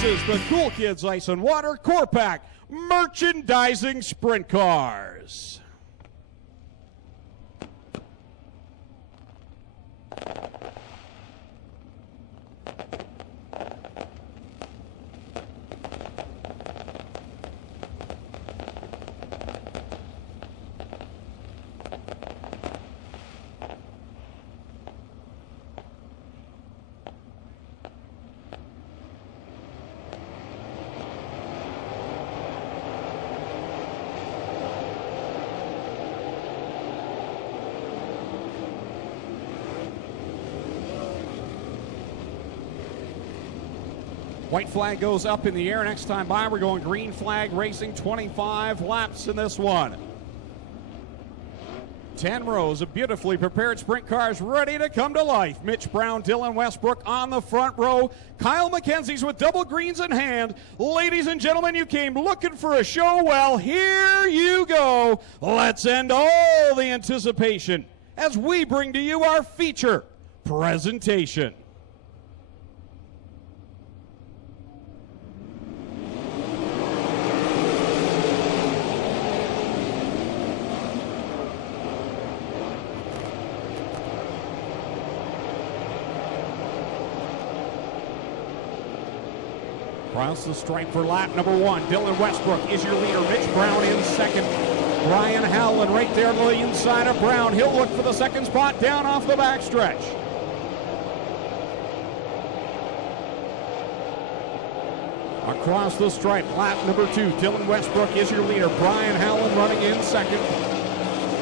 This is the Cool Kids Ice and Water Core Pack Merchandising Sprint Cars. White flag goes up in the air. Next time by, we're going green flag racing. 25 laps in this one. 10 rows of beautifully prepared sprint cars ready to come to life. Mitch Brown, Dylan Westbrook on the front row. Kyle McKenzie's with double greens in hand. Ladies and gentlemen, you came looking for a show. Well, here you go. Let's end all the anticipation as we bring to you our feature presentation. Across the stripe for lap number one. Dylan Westbrook is your leader. Mitch Brown in second. Brian Howland right there on the inside of Brown. He'll look for the second spot down off the backstretch. Across the stripe, lap number two. Dylan Westbrook is your leader. Brian Howland running in second.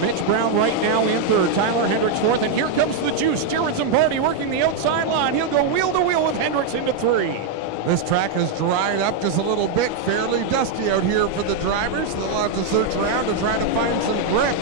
Mitch Brown right now in third. Tyler Hendricks fourth. And here comes the juice. Jared Zimbardi working the outside line. He'll go wheel to wheel with Hendricks into three. This track has dried up just a little bit, fairly dusty out here for the drivers. They'll have to search around to try to find some grip.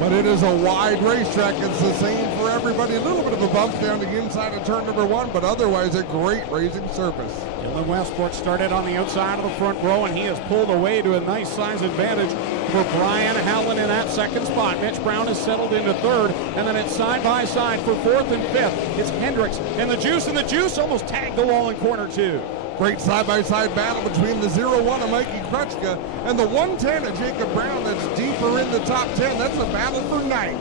But it is a wide racetrack. It's the same for everybody. A little bit of a bump down the inside of turn number one, but otherwise a great racing surface. Dylan Westbrook started on the outside of the front row, and he has pulled away to a nice size advantage for Brian Howland in that second spot. Mitch Brown is settled into third, and then it's side by side for fourth and fifth. It's Hendricks and the Juice almost tagged the wall in corner two. Great side-by-side battle between the 0-1 of Mikey Krutchka and the 110 of Jacob Brown that's deeper in the top 10. That's a battle for ninth.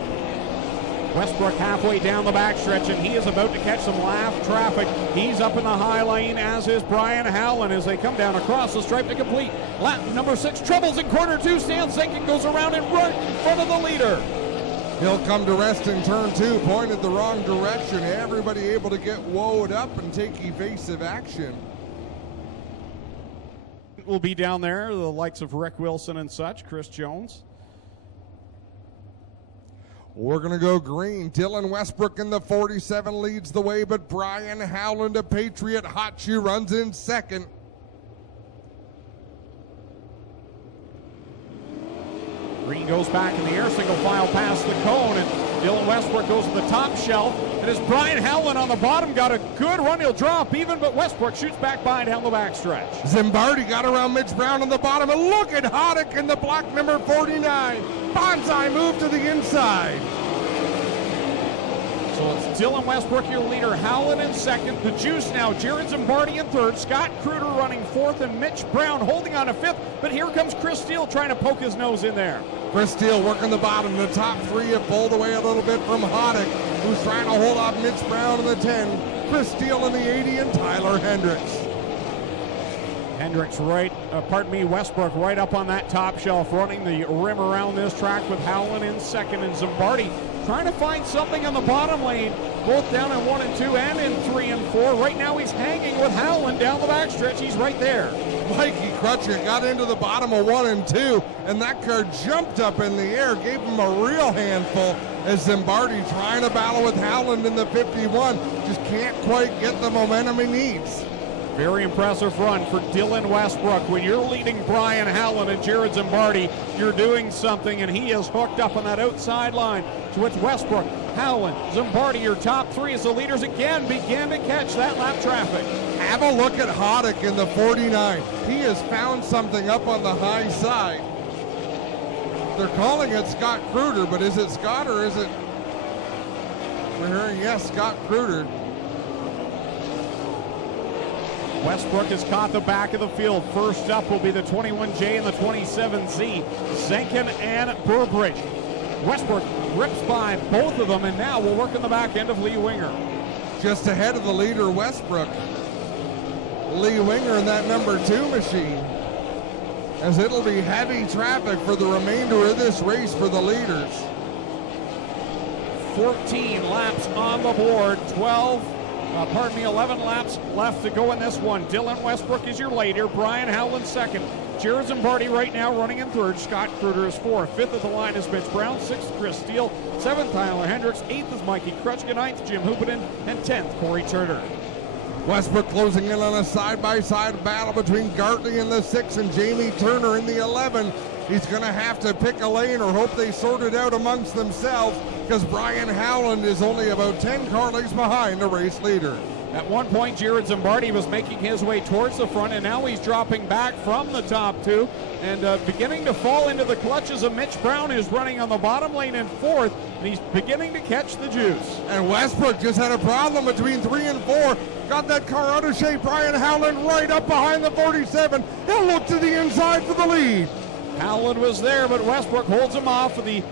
Westbrook halfway down the backstretch, and he is about to catch some laugh traffic. He's up in the high lane, as is Brian Howland, as they come down across the stripe to complete lap number 6. Troubles in corner 2. Stan Senkin goes around and right in front of the leader. He'll come to rest in turn 2, pointed the wrong direction. Everybody able to get woed up and take evasive action. Will be down there, the likes of Rick Wilson and such, Chris Jones. We're going to go green. Dylan Westbrook in the 47 leads the way, but Brian Howland, a Patriot hot shoe, runs in second. Green goes back in the air, single file past the cone, and Dylan Westbrook goes to the top shelf. And as Brian Howland on the bottom got a good run, he'll drop even, but Westbrook shoots back by down the backstretch. Zimbardi got around Mitch Brown on the bottom, and look at Hoddick in the black number 49. Bonsai move to the inside. So it's Dylan Westbrook, your leader, Howland in second. The Juice now, Jared Zimbardi in third. Scott Kruder running fourth, and Mitch Brown holding on to fifth. But here comes Chris Steele trying to poke his nose in there. Chris Steele working the bottom. The top three have pulled away a little bit from Hoddick, who's trying to hold off Mitch Brown in the 10. Chris Steele in the 80, and Tyler Hendricks. Westbrook right up on that top shelf, running the rim around this track with Howland in second, and Zimbardi trying to find something on the bottom lane, both down in 1 and 2 and in 3 and 4. Right now he's hanging with Howland down the backstretch. He's right there. Mikey Krutchka got into the bottom of 1 and 2, and that car jumped up in the air, gave him a real handful as Zimbardi trying to battle with Howland in the 51. Just can't quite get the momentum he needs. Very impressive run for Dylan Westbrook. When you're leading Brian Howland and Jared Zimbardi, you're doing something, and he is hooked up on that outside line. So it's Westbrook, Howland, Zimbardi, your top three as the leaders again begin to catch that lap traffic. Have a look at Hoddick in the 49. He has found something up on the high side. They're calling it Scott Kruder, but is it Scott or is it? We're hearing, yes, Scott Kruder. Westbrook has caught the back of the field. First up will be the 21J and the 27Z, Zenkin and Burbridge. Westbrook rips by both of them, and now we'll work on the back end of Lee Winger. Just ahead of the leader, Westbrook. Lee Winger in that number 2 machine, as it'll be heavy traffic for the remainder of this race for the leaders. 14 laps on the board, 11 laps left to go in this one. Dylan Westbrook is your leader, Brian Howland second. Jared Zimbardi right now running in third. Scott Kruder is fourth. Fifth at the line is Mitch Brown. Sixth, Chris Steele. Seventh, Tyler Hendricks. Eighth is Mikey Krutchka. Ninth, Jim Hoopinen. And 10th, Corey Turner. Westbrook closing in on a side-by-side battle between Gartley in the 6 and Jamie Turner in the 11. He's going to have to pick a lane or hope they sort it out amongst themselves, because Brian Howland is only about 10 car lengths behind the race leader. At one point, Jared Zimbardi was making his way towards the front, and now he's dropping back from the top 2 and beginning to fall into the clutches of Mitch Brown, who's running on the bottom lane in fourth, and he's beginning to catch the juice. And Westbrook just had a problem between 3 and 4. Got that car out of shape. Brian Howland right up behind the 47. He'll look to the inside for the lead. Howland was there, but Westbrook holds him off for the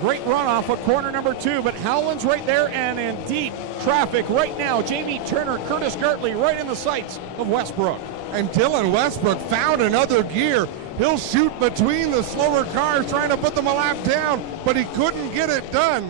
great runoff of corner number 2, but Howland's right there and in deep traffic right now. Jamie Turner, Curtis Gartley right in the sights of Westbrook. And Dylan Westbrook found another gear. He'll shoot between the slower cars trying to put them a lap down, but he couldn't get it done.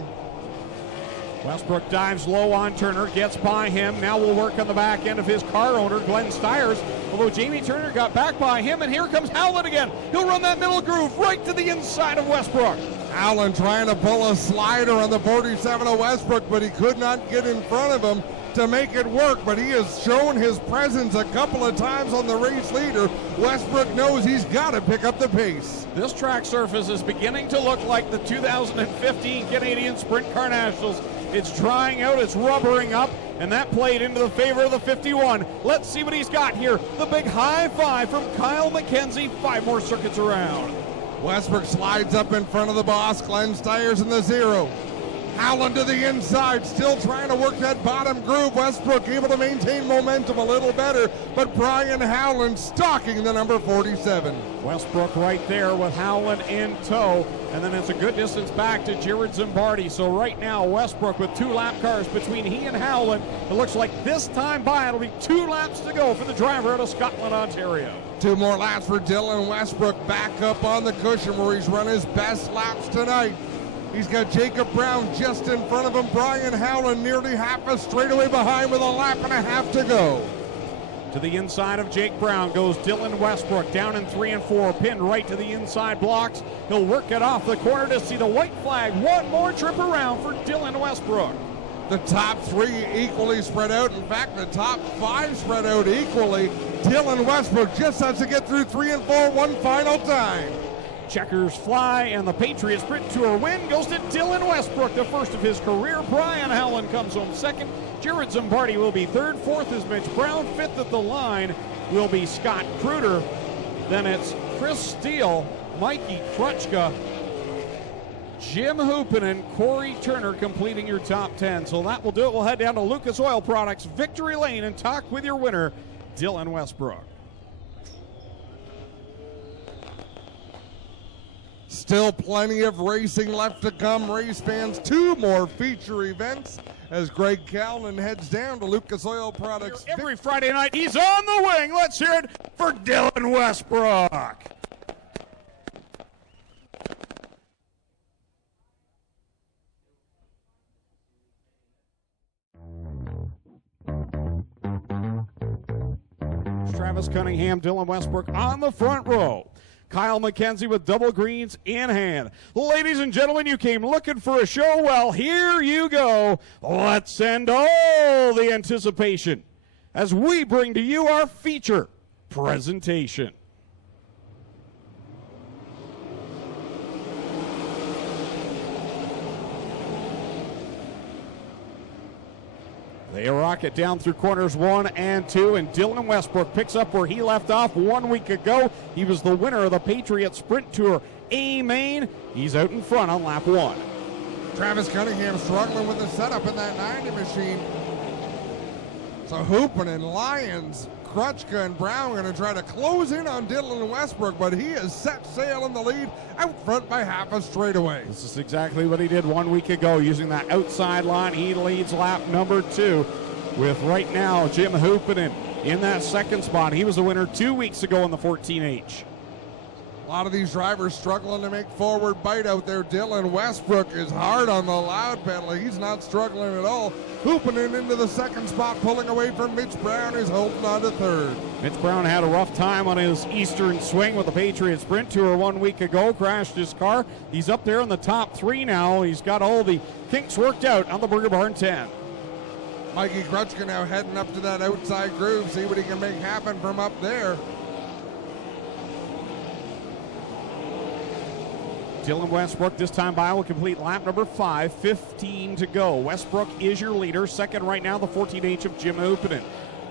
Westbrook dives low on Turner, gets by him. Now we'll work on the back end of his car owner, Glenn Styres. Although Jamie Turner got back by him, and here comes Howland again. He'll run that middle groove right to the inside of Westbrook. Howland trying to pull a slider on the 47 of Westbrook, but he could not get in front of him to make it work, but he has shown his presence a couple of times on the race leader. Westbrook knows he's got to pick up the pace. This track surface is beginning to look like the 2015 Canadian Sprint Car Nationals. It's drying out, it's rubbering up, and that played into the favor of the 51. Let's see what he's got here. The big high five from Kyle McKenzie, 5 more circuits around. Westbrook slides up in front of the boss, Glenn Styres in the 0. Howland to the inside, still trying to work that bottom groove. Westbrook able to maintain momentum a little better, but Brian Howland stalking the number 47. Westbrook right there with Howland in tow, and then it's a good distance back to Jared Zimbardi. So right now, Westbrook with 2 lap cars between he and Howland. It looks like this time by, it'll be 2 laps to go for the driver out of Scotland, Ontario. 2 more laps for Dylan Westbrook, back up on the cushion where he's run his best laps tonight. He's got Jacob Brown just in front of him. Brian Howland nearly half a straightaway behind with a lap and a half to go. To the inside of Jake Brown goes Dylan Westbrook, down in 3 and 4, pinned right to the inside blocks. He'll work it off the corner to see the white flag. One more trip around for Dylan Westbrook. The top 3 equally spread out. In fact, the top 5 spread out equally. Dylan Westbrook just has to get through 3 and 4 one final time. Checkers fly, and the Patriots Sprint Tour win goes to Dylan Westbrook, the first of his career. Brian Howland comes home second. Jared Zimbardi will be third. Fourth is Mitch Brown. Fifth at the line will be Scott Kruder. Then it's Chris Steele, Mikey Krutchka, Jim Hoopinen, Corey Turner completing your top 10. So that will do it. We'll head down to Lucas Oil Products Victory Lane and talk with your winner, Dylan Westbrook. Still plenty of racing left to come, race fans. 2 more feature events as Greg Callan heads down to Lucas Oil Products. Every Friday night, he's on the wing. Let's hear it for Dylan Westbrook. Travis Cunningham, Dylan Westbrook on the front row. Kyle McKenzie with double greens in hand. Ladies and gentlemen, you came looking for a show. Well, here you go. Let's end all the anticipation as we bring to you our feature presentation. They rocket down through corners 1 and 2, and Dylan Westbrook picks up where he left off 1 week ago. He was the winner of the Patriot Sprint Tour A-Main. He's out in front on lap 1. Travis Cunningham struggling with the setup in that 90 machine. So Hoopin and Lyons Krutchka and Brown going to try to close in on Dylan Westbrook, but he has set sail in the lead out front by half a straightaway. This is exactly what he did 1 week ago, using that outside line. He leads lap number 2 with right now Jim Hoopinen in that second spot. He was the winner 2 weeks ago in the 14H. A lot of these drivers struggling to make forward bite out there. Dylan Westbrook is hard on the loud pedal. He's not struggling at all. Hoopinen into the second spot, pulling away from Mitch Brown, who's holding on to third. Mitch Brown had a rough time on his Eastern swing with the Patriot Sprint Tour 1 week ago, crashed his car. He's up there in the top 3 now. He's got all the kinks worked out on the Burger Barn 10. Mikey Krutchka now heading up to that outside groove, see what he can make happen from up there. Dylan Westbrook this time by will complete lap number 5, 15 to go. Westbrook is your leader. Second right now, the 14H of Jim Hoopinen.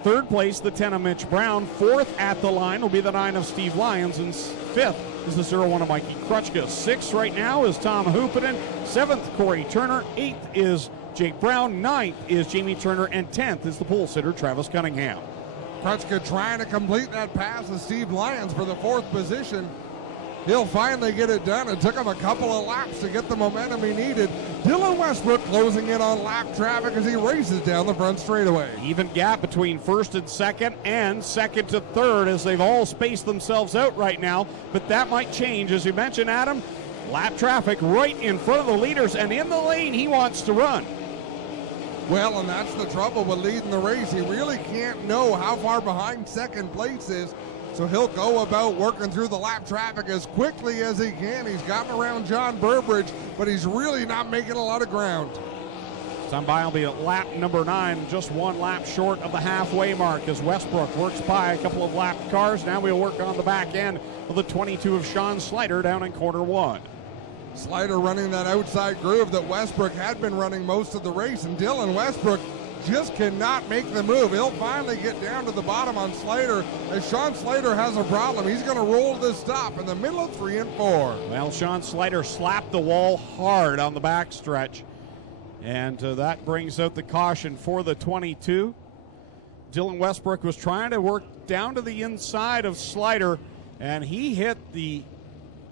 Third place, the 10 of Mitch Brown. Fourth at the line will be the 9 of Steve Lyons. And fifth is the 01 of Mikey Krutchka. Sixth right now is Tom Hoopinen. Seventh, Corey Turner. Eighth is Jake Brown. Ninth is Jamie Turner. And 10th is the pole sitter, Travis Cunningham. Krutchka trying to complete that pass of Steve Lyons for the 4th position. He'll finally get it done. It took him a couple of laps to get the momentum he needed. Dylan Westbrook closing in on lap traffic as he races down the front straightaway. Even gap between first and second to third, as they've all spaced themselves out right now. But that might change, as you mentioned, Adam. Lap traffic right in front of the leaders, and in the lane he wants to run. Well, and that's the trouble with leading the race. He really can't know how far behind second place is. So he'll go about working through the lap traffic as quickly as he can. He's gotten around John Burbridge, but he's really not making a lot of ground. Time by will be at lap number 9, just 1 lap short of the halfway mark as Westbrook works by a couple of lapped cars. Now we'll work on the back end of the 22 of Sean Slider down in corner 1. Slider running that outside groove that Westbrook had been running most of the race, and Dylan Westbrook just cannot make the move. He'll finally get down to the bottom on Slater as Sean Slater has a problem. He's going to roll this stop in the middle of 3 and 4. Well, Sean Slater slapped the wall hard on the backstretch, and that brings out the caution for the 22. Dylan Westbrook was trying to work down to the inside of Slater, and he hit the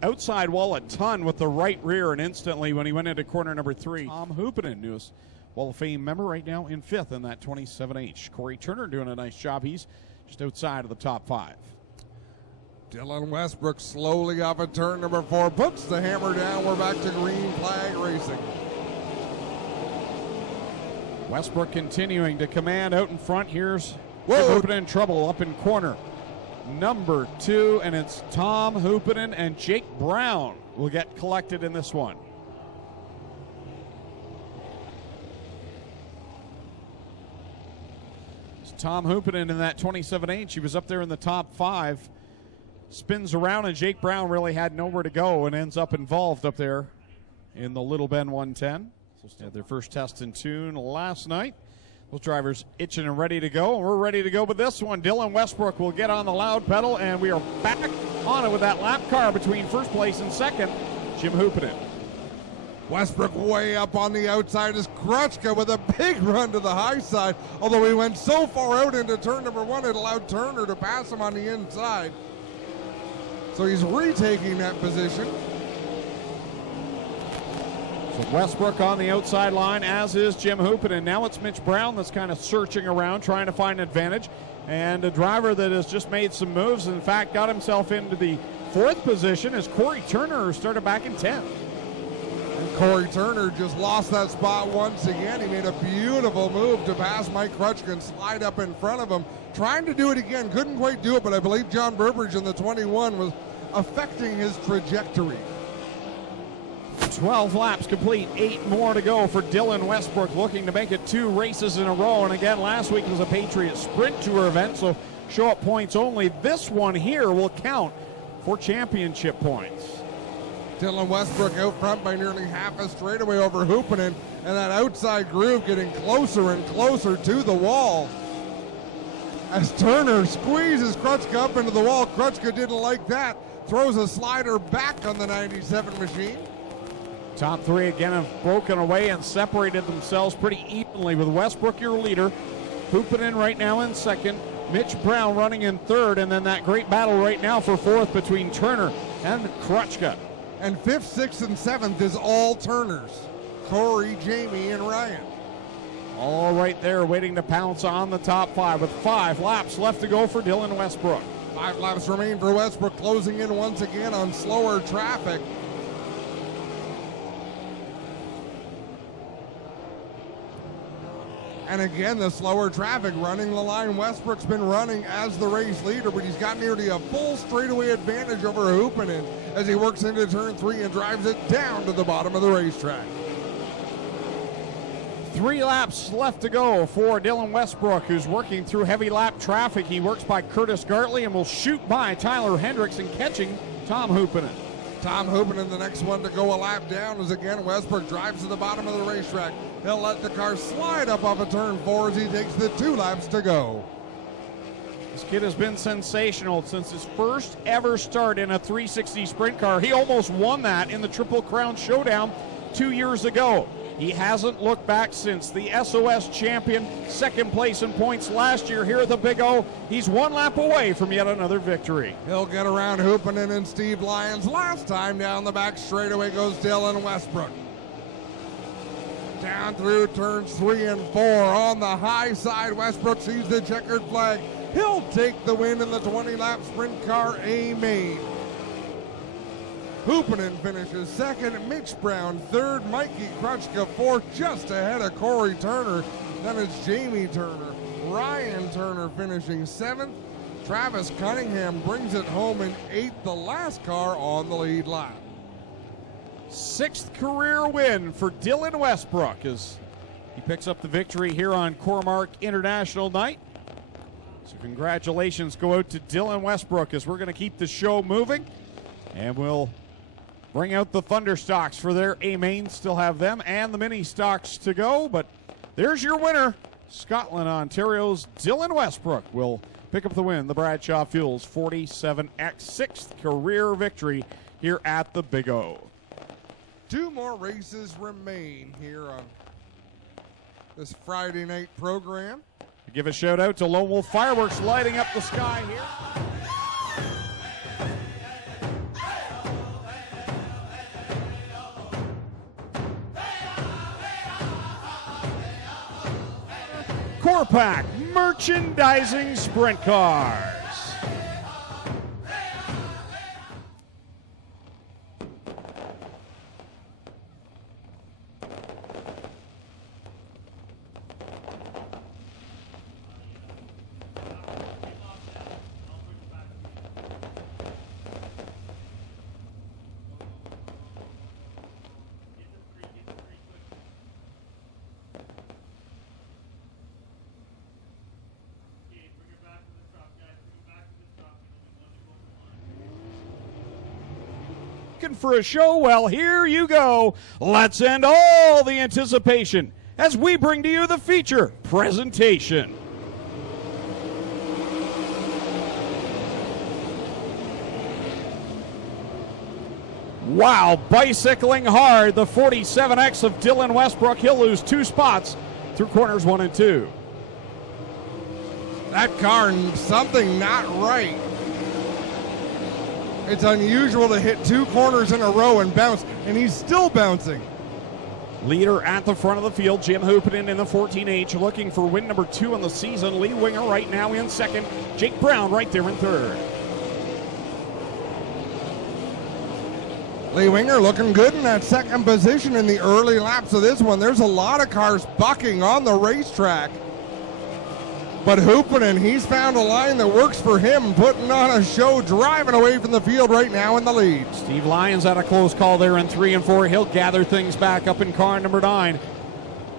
outside wall a ton with the right rear, and instantly when he went into corner number 3, Tom Hoopinen, newest Hall of Fame member, right now in 5th in that 27H. Corey Turner doing a nice job. He's just outside of the top 5. Dylan Westbrook slowly off of turn number 4, puts the hammer down. We're back to green flag racing. Westbrook continuing to command out in front. Here's Hoopinen in trouble up in corner number 2, and it's Tom Hoopinen and Jake Brown will get collected in this one. Tom Hoopinen in that 27H. He was up there in the top 5. Spins around, and Jake Brown really had nowhere to go and ends up involved up there in the Little Ben 110. So had their first test in tune last night. Those drivers itching and ready to go, and we're ready to go with this one. Dylan Westbrook will get on the loud pedal, and we are back on it with that lap car between first place and second, Jim Hoopinen. Westbrook way up on the outside is Krutchka with a big run to the high side. Although he went so far out into turn number 1, it allowed Turner to pass him on the inside. So he's retaking that position. So Westbrook on the outside line, as is Jim Hoopinen. Now it's Mitch Brown that's kind of searching around, trying to find an advantage. And a driver that has just made some moves, and in fact got himself into the 4th position, is Corey Turner, who started back in 10th. And Corey Turner just lost that spot once again. He made a beautiful move to pass Mike Krutchka and slide up in front of him. Trying to do it again, couldn't quite do it, but I believe John Burbridge in the 21 was affecting his trajectory. 12 laps complete, 8 more to go for Dylan Westbrook, looking to make it 2 races in a row. And again, last week was a Patriot Sprint Tour event, so show up points only. This one here will count for championship points. Dylan Westbrook out front by nearly half a straightaway over Hoopinen, and that outside groove getting closer and closer to the wall. As Turner squeezes Krutchka up into the wall, Krutchka didn't like that. Throws a slider back on the 97 machine. Top 3 again have broken away and separated themselves pretty evenly, with Westbrook your leader, Hoopinen right now in second, Mitch Brown running in third, and then that great battle right now for fourth between Turner and Kruchka. And 5th, 6th, and 7th is all Turners. Corey, Jamie, and Ryan. All right there, waiting to pounce on the top 5 with 5 laps left to go for Dylan Westbrook. 5 laps remain for Westbrook, closing in once again on slower traffic. And again, the slower traffic running the line. Westbrook's been running as the race leader, but he's got nearly a full straightaway advantage over Hoopanen as he works into turn 3 and drives it down to the bottom of the racetrack. 3 laps left to go for Dylan Westbrook, who's working through heavy lap traffic. He works by Curtis Gartley and will shoot by Tyler Hendricks and catching Tom Hoopanen. Tom Hoopanen, the next one to go a lap down, as again Westbrook drives to the bottom of the racetrack. He'll let the car slide up off of turn 4 as he takes the 2 laps to go. This kid has been sensational since his first ever start in a 360 sprint car. He almost won that in the Triple Crown Showdown 2 years ago. He hasn't looked back since. The SOS champion, second place in points last year here at the Big O. He's 1 lap away from yet another victory. He'll get around Hoopanen and Steve Lyons. Last time down the back straightaway goes Dylan Westbrook. Down through turns 3 and 4 on the high side. Westbrook sees the checkered flag. He'll take the win in the 20-lap sprint car A main. Hoopanen finishes second, Mitch Brown third, Mikey Kruchka fourth, just ahead of Corey Turner. Then it's Jamie Turner, Ryan Turner finishing 7th. Travis Cunningham brings it home in 8th, the last car on the lead lap. 6th career win for Dylan Westbrook as he picks up the victory here on Cormark International Night. So congratulations go out to Dylan Westbrook as we're going to keep the show moving. And we'll bring out the Thunder stocks for their A main. Still have them and the mini stocks to go. But there's your winner. Scotland, Ontario's Dylan Westbrook will pick up the win. The Bradshaw Fuels 47X 6th career victory here at the Big O. 2 more races remain here on this Friday night program. Give a shout out to Lone Wolf Fireworks lighting up the sky here. Corpac Merchandising Sprint Cars. Looking for a show? Well, here you go. Let's end all the anticipation as we bring to you the feature presentation. Wow, bicycling hard, the 47X of Dylan Westbrook. He'll lose 2 spots through corners 1 and 2. That car, something not right. It's unusual to hit 2 corners in a row and bounce, and he's still bouncing. Leader at the front of the field, Jim Hoopanen in the 14H, looking for win number 2 in the season. Lee Winger right now in second. Jake Brown right there in third. Lee Winger looking good in that second position in the early laps of this one. There's a lot of cars bucking on the racetrack. But Hoopanen, he's found a line that works for him, putting on a show, driving away from the field right now in the lead. Steve Lyons had a close call there in 3 and 4. He'll gather things back up in car number 9.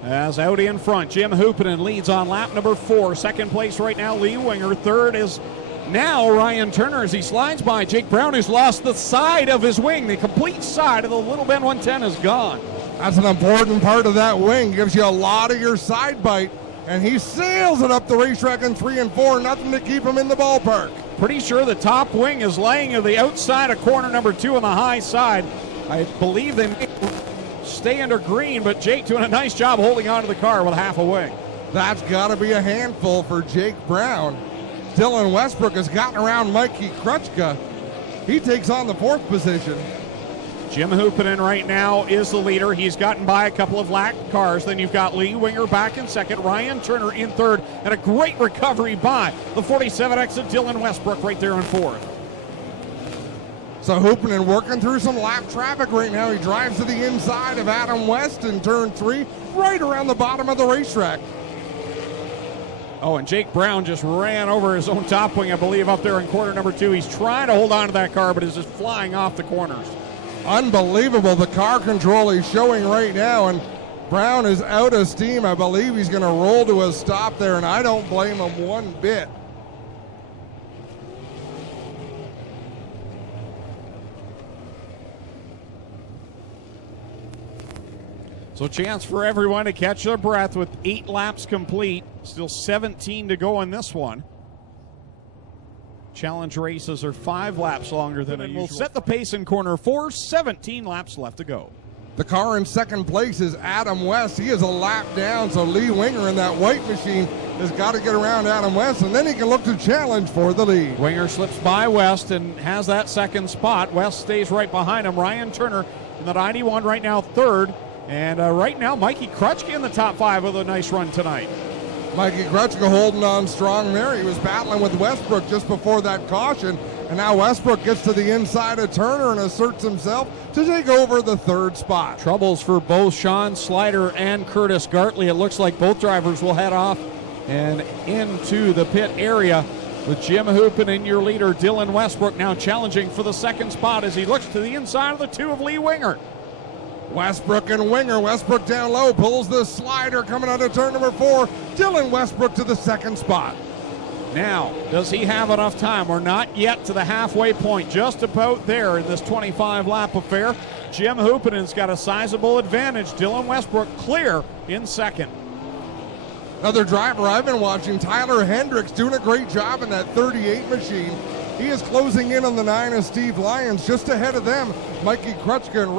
As out in front, Jim Hoopanen leads on lap number 4. Second place right now, Lee Winger. Third is now Ryan Turner as he slides by Jake Brown, who's lost the side of his wing. The complete side of the Little Bend 110 is gone. That's an important part of that wing. Gives you a lot of your side bite. And he sails it up the racetrack in 3 and 4. Nothing to keep him in the ballpark. Pretty sure the top wing is laying to the outside of corner number 2 on the high side. I believe they may stay under green, but Jake doing a nice job holding on to the car with half a wing. That's got to be a handful for Jake Brown. Dylan Westbrook has gotten around Mikey Krutchka. He takes on the 4th position. Jim Hoopinen right now is the leader. He's gotten by a couple of lap cars. Then you've got Lee Winger back in 2nd, Ryan Turner in 3rd, and a great recovery by the 47 exit Dylan Westbrook right there in 4th. So Hoopinen working through some lap traffic right now. He drives to the inside of Adam West in turn 3, right around the bottom of the racetrack. Oh, and Jake Brown just ran over his own top wing, I believe, up there in corner number 2. He's trying to hold on to that car, but is just flying off the corners. Unbelievable, the car control he's showing right now, and Brown is out of steam. I believe he's going to roll to a stop there, and I don't blame him one bit. So chance for everyone to catch their breath with 8 laps complete. Still 17 to go in this one. Challenge races are 5 laps longer than usual. We'll set the pace in corner 4, 17 laps left to go. The car in 2nd place is Adam West. He is a lap down, so Lee Winger in that white machine has got to get around Adam West, and then he can look to challenge for the lead. Winger slips by West and has that 2nd spot. West stays right behind him. Ryan Turner in the 91 right now 3rd. And right now, Mikey Krutchka in the top 5 with a nice run tonight. Mikey Krutchka holding on strong there. He was battling with Westbrook just before that caution. And now Westbrook gets to the inside of Turner and asserts himself to take over the 3rd spot. Troubles for both Sean Slider and Curtis Gartley. It looks like both drivers will head off and into the pit area with Jim Hoopinen, your leader, Dylan Westbrook, now challenging for the 2nd spot as he looks to the inside of the 2 of Lee Winger. Westbrook and Winger. Westbrook down low, pulls the slider coming out of turn number 4. Dylan Westbrook to the 2nd spot. Now, does he have enough time? We're not yet to the halfway point, just about there in this 25-lap affair. Jim Hoopinen's got a sizable advantage. Dylan Westbrook clear in 2nd. Another driver I've been watching, Tyler Hendricks, doing a great job in that 38 machine. He is closing in on the 9 of Steve Lyons. Just ahead of them, Mikey Krutchka and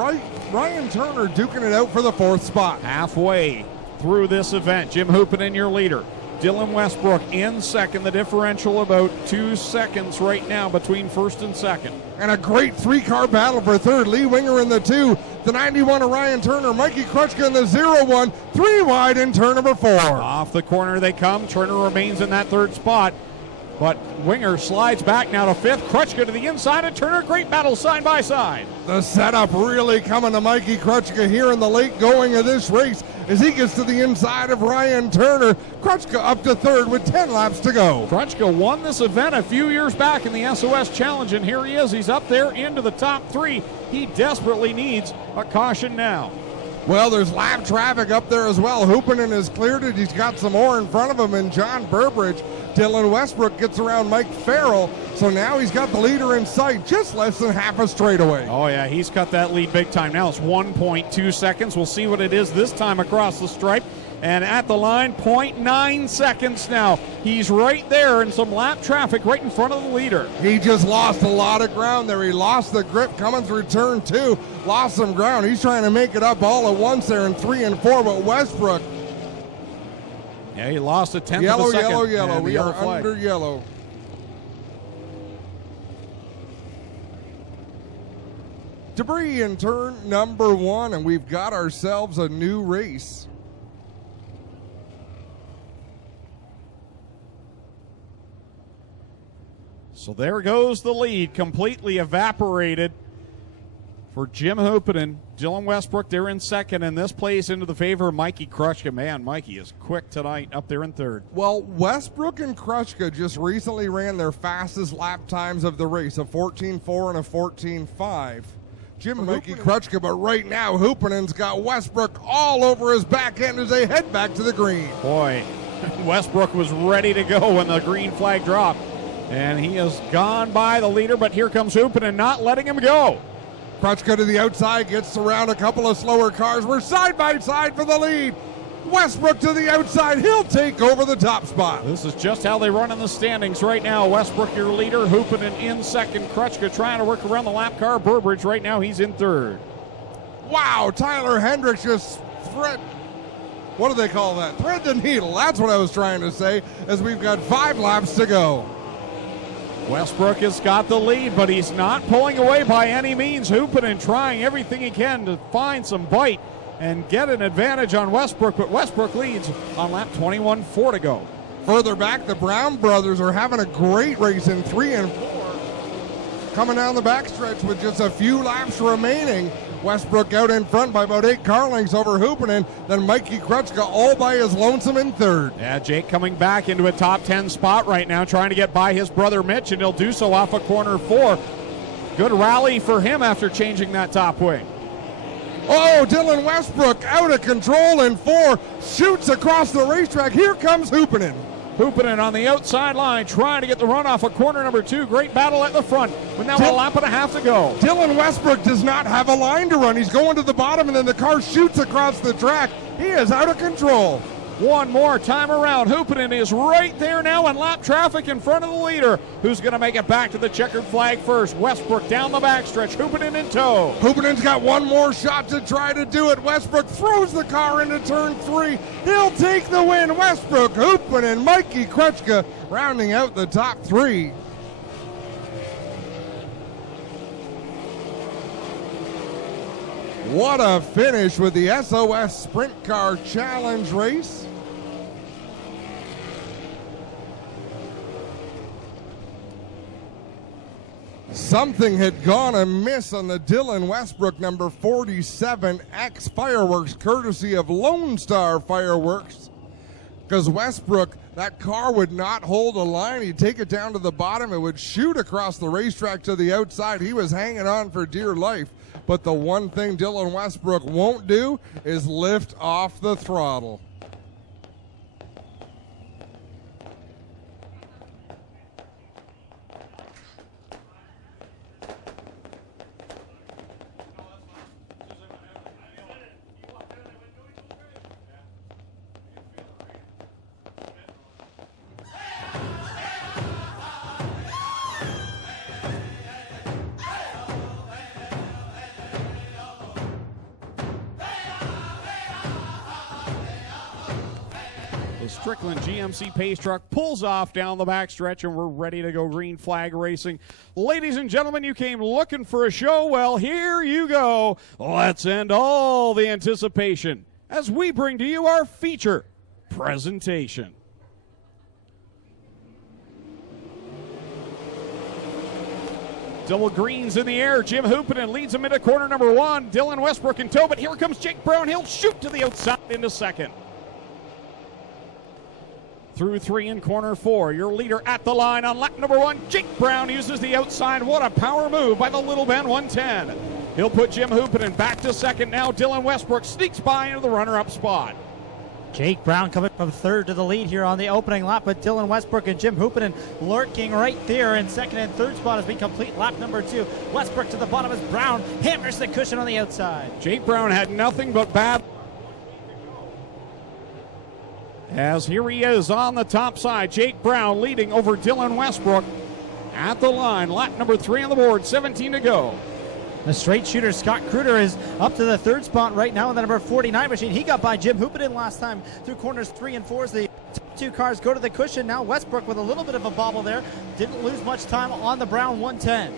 Ryan Turner duking it out for the 4th spot. Halfway through this event, Jim Hoopinen, your leader. Dylan Westbrook in 2nd. The differential about 2 seconds right now between 1st and 2nd. And a great 3-car battle for 3rd. Lee Winger in the 2. The 91 of Ryan Turner. Mikey Krutchka in the 0-1. 3 wide in turn number 4. Off the corner they come. Turner remains in that 3rd spot. But Winger slides back now to 5th. Krutchka to the inside of Turner. Great battle side by side. The setup really coming to Mikey Krutchka here in the late going of this race as he gets to the inside of Ryan Turner. Krutchka up to 3rd with 10 laps to go. Krutchka won this event a few years back in the SOS Challenge, and here he is. He's up there into the top 3. He desperately needs a caution now. Well, there's lap traffic up there as well. Hoopinen has cleared it. He's got some more in front of him, and John Burbridge. Dylan Westbrook gets around Mike Farrell, so now he's got the leader in sight, just less than half a straightaway. Oh yeah, he's cut that lead big time. Now it's 1.2 seconds. We'll see what it is this time across the stripe. And at the line, 0.9 seconds now. He's right there in some lap traffic right in front of the leader. He just lost a lot of ground there. He lost the grip coming through turn 2, lost some ground. He's trying to make it up all at once there in 3 and 4, but Westbrook. Yeah, he lost a tenth of a second. Yellow. We are under yellow. Debris in turn number 1, and we've got ourselves a new race. So there goes the lead, completely evaporated for Jim Hoopinen. Dylan Westbrook, they're in 2nd, and this plays into the favor of Mikey Krutchka. Man, Mikey is quick tonight up there in 3rd. Well, Westbrook and Krutchka just recently ran their fastest lap times of the race, a 14.4 and a 14.5. Jim and Mikey Krutchka, but right now Hoopinen's got Westbrook all over his back end as they head back to the green. Boy, Westbrook was ready to go when the green flag dropped, and he has gone by the leader, but here comes Hoopinen not letting him go. Krutchka to the outside, gets around a couple of slower cars. We're side by side for the lead. Westbrook to the outside. He'll take over the top spot. This is just how they run in the standings right now. Westbrook, your leader. Hoopinen in 2nd. Krutchka trying to work around the lap car. Burbridge right now, he's in 3rd. Wow, Tyler Hendricks just what do they call that? Thread the needle. That's what I was trying to say as we've got 5 laps to go. Westbrook has got the lead, but he's not pulling away by any means. Hoopin' trying everything he can to find some bite and get an advantage on Westbrook, but Westbrook leads on lap 21, 4 to go. Further back, the Brown brothers are having a great race in 3 and 4. Coming down the backstretch with just a few laps remaining. Westbrook out in front by about 8 car lengths over Hoopinen. Then Mikey Krutschka all by his lonesome in 3rd. Yeah, Jake coming back into a top 10 spot right now, trying to get by his brother Mitch, and he'll do so off of corner 4. Good rally for him after changing that top wing. Oh, Dylan Westbrook out of control in 4. Shoots across the racetrack. Here comes Hoopinen. Hoopinen on the outside line, trying to get the run off of corner number 2. Great battle at the front, with now a lap and a half to go. Dylan Westbrook does not have a line to run. He's going to the bottom, and then the car shoots across the track. He is out of control. One more time around. Hoopinen is right there now in lap traffic in front of the leader, who's going to make it back to the checkered flag first. Westbrook down the backstretch, Hoopinen in tow. Hoopinen's got one more shot to try to do it. Westbrook throws the car into turn 3. He'll take the win. Westbrook, Hoopinen, Mikey Krutschka rounding out the top 3. What a finish with the SOS Sprint Car Challenge race. Something had gone amiss on the Dylan Westbrook number 47X fireworks, courtesy of Lone Star Fireworks. Because Westbrook, that car would not hold a line. He'd take it down to the bottom. It would shoot across the racetrack to the outside. He was hanging on for dear life. But the one thing Dylan Westbrook won't do is lift off the throttle. The Strickland GMC Pace Truck pulls off down the backstretch, and we're ready to go green flag racing. Ladies and gentlemen, you came looking for a show. Well, here you go. Let's end all the anticipation as we bring to you our feature presentation. Double greens in the air. Jim Hoopinen leads him into corner number 1. Dylan Westbrook in tow, but here comes Jake Brown. He'll shoot to the outside into second. Through 3 in corner 4. Your leader at the line on lap number 1. Jake Brown uses the outside. What a power move by the Little Ben 110. He'll put Jim Hoopinen back to second. Now Dylan Westbrook sneaks by into the runner-up spot. Jake Brown coming from 3rd to the lead here on the opening lap, with Dylan Westbrook and Jim Hoopinen lurking right there in 2nd and 3rd spot as we complete lap number 2. Westbrook to the bottom as Brown hammers the cushion on the outside. Jake Brown had nothing but bad. As here he is on the top side, Jake Brown leading over Dylan Westbrook at the line. Lap number 3 on the board, 17 to go. The straight shooter Scott Kruder is up to the 3rd spot right now in the number 49 machine. He got by Jim Hoopinen last time through corners 3 and 4 as the top 2 cars go to the cushion. Now Westbrook with a little bit of a bobble there. Didn't lose much time on the Brown 110.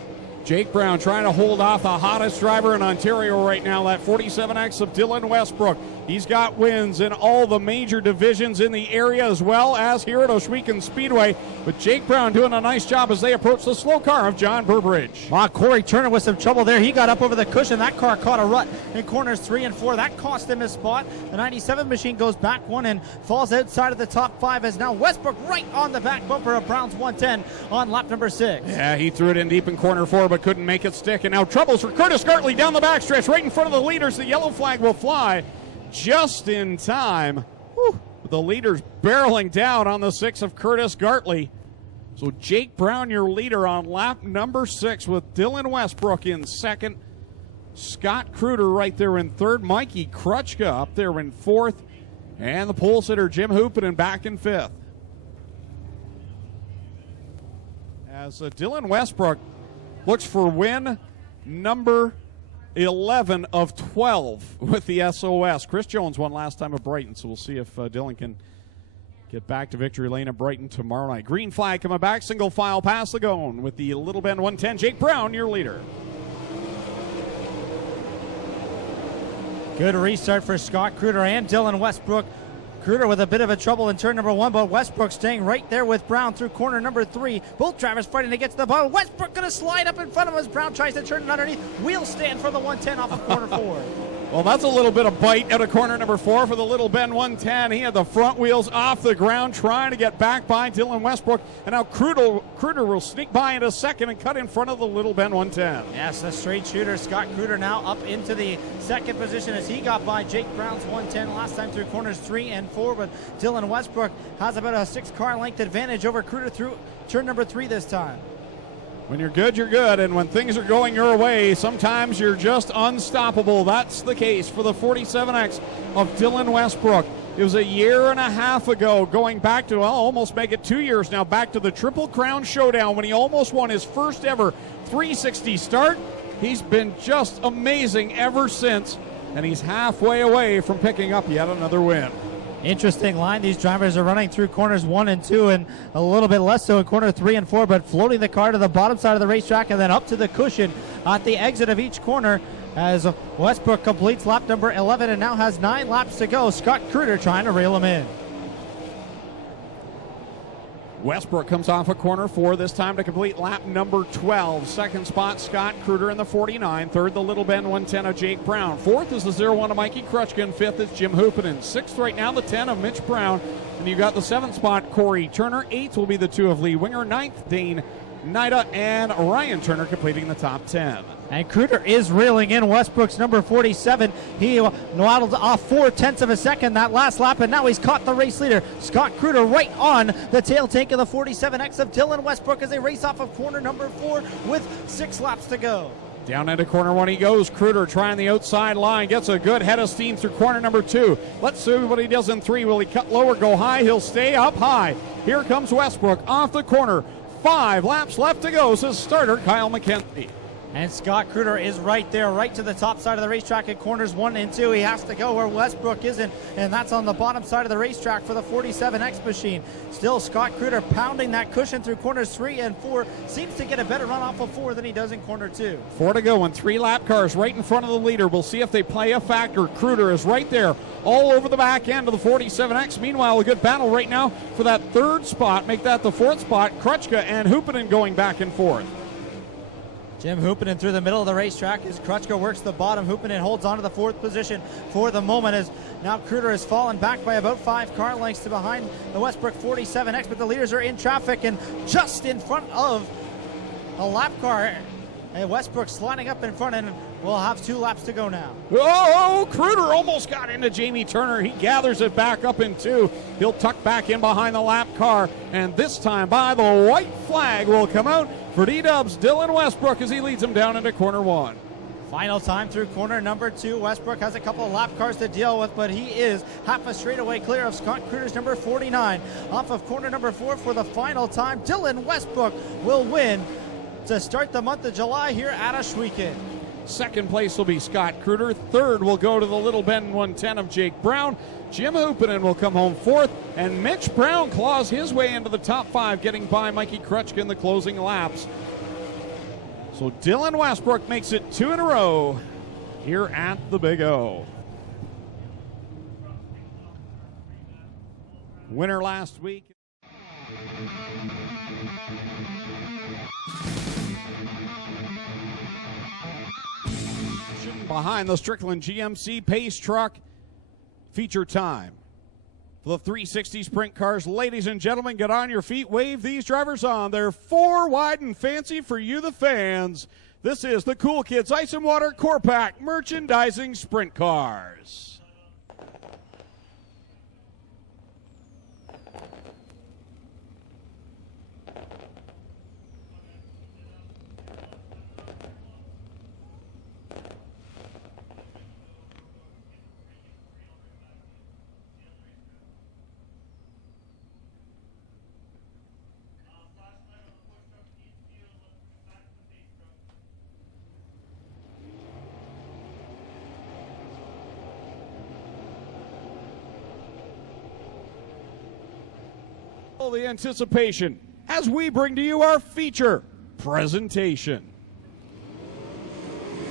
Jake Brown trying to hold off the hottest driver in Ontario right now, that 47X of Dylan Westbrook. He's got wins in all the major divisions in the area, as well as here at Ohsweken Speedway. But Jake Brown doing a nice job as they approach the slow car of John Burbridge. Corey Turner with some trouble there. He got up over the cushion. That car caught a rut in corners 3 and 4. That cost him his spot. The 97 machine goes back 1 and falls outside of the top 5 as now Westbrook right on the back bumper of Brown's 110 on lap number 6. Yeah, he threw it in deep in corner 4, but couldn't make it stick. And now troubles for Curtis Gartley down the backstretch right in front of the leaders. The yellow flag will fly just in time. Whew. The leaders barreling down on the 6 of Curtis Gartley. So Jake Brown, your leader on lap number 6, with Dylan Westbrook in 2nd. Scott Kruder right there in 3rd. Mikey Krutschka up there in 4th. And the pole sitter Jim Hoopinen back in 5th. As Dylan Westbrook looks for win number 11 of 12 with the SOS. Chris Jones won last time at Brighton, so we'll see if Dylan can get back to victory lane at Brighton tomorrow night. Green flag coming back, single file past the Gone with the Little Bend 110. Jake Brown, your leader. Good restart for Scott Kruder and Dylan Westbrook. Kruder with a bit of a trouble in turn number 1, but Westbrook staying right there with Brown through corner number 3. Both drivers fighting to get to the bottom. Westbrook going to slide up in front of us. Brown tries to turn it underneath. Wheel stand for the 110 off of corner 4. Well, that's a little bit of bite out of corner number 4 for the Little Bend 110. He had the front wheels off the ground trying to get back by Dylan Westbrook. And now Kruder will sneak by into second and cut in front of the Little Bend 110. Yes, a straight shooter. Scott Kruder now up into the second position as he got by Jake Brown's 110 last time through corners 3 and 4. But Dylan Westbrook has about a 6-car length advantage over Kruder through turn number 3 this time. When you're good, you're good, and when things are going your way, sometimes you're just unstoppable. That's the case for the 47X of Dylan Westbrook. It was a year and a half ago, going back to, well, almost make it 2 years now, back to the Triple Crown Showdown when he almost won his first ever 360 start. He's been just amazing ever since, and he's halfway away from picking up yet another win. Interesting line these drivers are running through corners 1 and 2 and a little bit less so in corner 3 and 4, but floating the car to the bottom side of the racetrack and then up to the cushion at the exit of each corner as Westbrook completes lap number 11 and now has 9 laps to go. Scott Kruder trying to reel him in. Westbrook comes off of corner 4, this time to complete lap number 12. Second spot, Scott Kruder in the 49. Third, the Little Bend 110 of Jake Brown. Fourth is the 01 of Mikey Crutchkin. Fifth is Jim Hoopinen. Sixth right now, the 10 of Mitch Brown. And you got the 7th spot, Corey Turner. 8th will be the 2 of Lee Winger. 9th, Dane Nida and Ryan Turner completing the top 10. And Kruder is reeling in Westbrook's number 47. He waddled off 0.4 of a second that last lap, and now he's caught the race leader. Scott Kruder right on the tail tank of the 47X of Dylan Westbrook as they race off of corner number 4 with 6 laps to go. Down into corner 1 he goes. Kruder trying the outside line. Gets a good head of steam through corner number 2. Let's see what he does in 3. Will he cut lower, go high? He'll stay up high. Here comes Westbrook off the corner. 5 laps left to go, says starter Kyle McKenzie. And Scott Kruder is right there, right to the top side of the racetrack at corners 1 and 2. He has to go where Westbrook isn't, and that's on the bottom side of the racetrack for the 47X machine. Still, Scott Kruder pounding that cushion through corners 3 and 4. Seems to get a better run off of 4 than he does in corner 2. 4 to go and 3 lap cars right in front of the leader. We'll see if they play a factor. Kruder is right there all over the back end of the 47X. Meanwhile, a good battle right now for that 3rd spot. Make that the 4th spot. Crutchka and Hoopinen going back and forth. Jim Hoopinen through the middle of the racetrack as Crutchka works the bottom. Hoopinen holds on to the 4th position for the moment as now Kruder has fallen back by about 5 car lengths to behind the Westbrook 47X, but the leaders are in traffic and just in front of a lap car. And Westbrook sliding up in front, and we'll have 2 laps to go now. Oh, Kruder almost got into Jamie Turner. He gathers it back up in 2. He'll tuck back in behind the lap car, and this time by the white flag will come out for D-Dubs Dylan Westbrook as he leads him down into corner 1. Final time through corner number 2. Westbrook has a couple of lap cars to deal with, but he is half a straightaway clear of Scott Kruder's number 49. Off of corner number 4 for the final time, Dylan Westbrook will win to start the month of July here at Ohsweken. Second place will be Scott Kruder. Third will go to the Little Bend 110 of Jake Brown. Jim Hoopinen will come home 4th, and Mitch Brown claws his way into the top 5, getting by Mikey Crutchkin in the closing laps. So Dylan Westbrook makes it 2 in a row here at the Big O. Winner last week. Behind the Strickland GMC Pace Truck feature time for the 360 Sprint Cars. Ladies and gentlemen, get on your feet, wave these drivers on. They're 4 wide and fancy for you, the fans. This is the Cool Kids Ice and Water Core Pack Merchandising Sprint Cars. All the anticipation as we bring to you our feature presentation.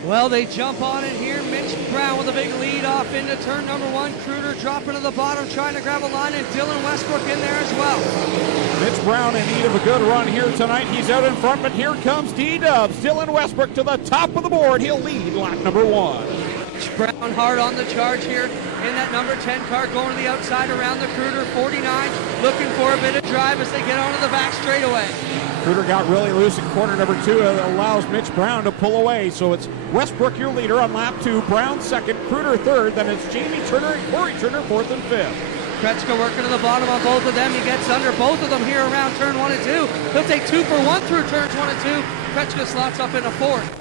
Well, they jump on it here. Mitch Brown with a big lead off into turn number 1. Kruder dropping to the bottom, trying to grab a line, and Dylan Westbrook in there as well. Mitch Brown in need of a good run here tonight. He's out in front, but here comes D-Dubs. Dylan Westbrook to the top of the board. He'll lead lap number 1. Mitch Brown hard on the charge here in that number 10 car, going to the outside around the Kruder 49, looking for a bit of drive as they get onto the back straightaway. Kruder got really loose in corner number 2. It allows Mitch Brown to pull away. So it's Westbrook, your leader, on lap 2. Brown second, Kruder third. Then it's Jamie Turner and Corey Turner fourth and fifth. Kretzka working to the bottom on both of them. He gets under both of them here around turn 1 and 2. He'll take 2 for 1 through turns 1 and 2. Kretzka slots up in a fourth.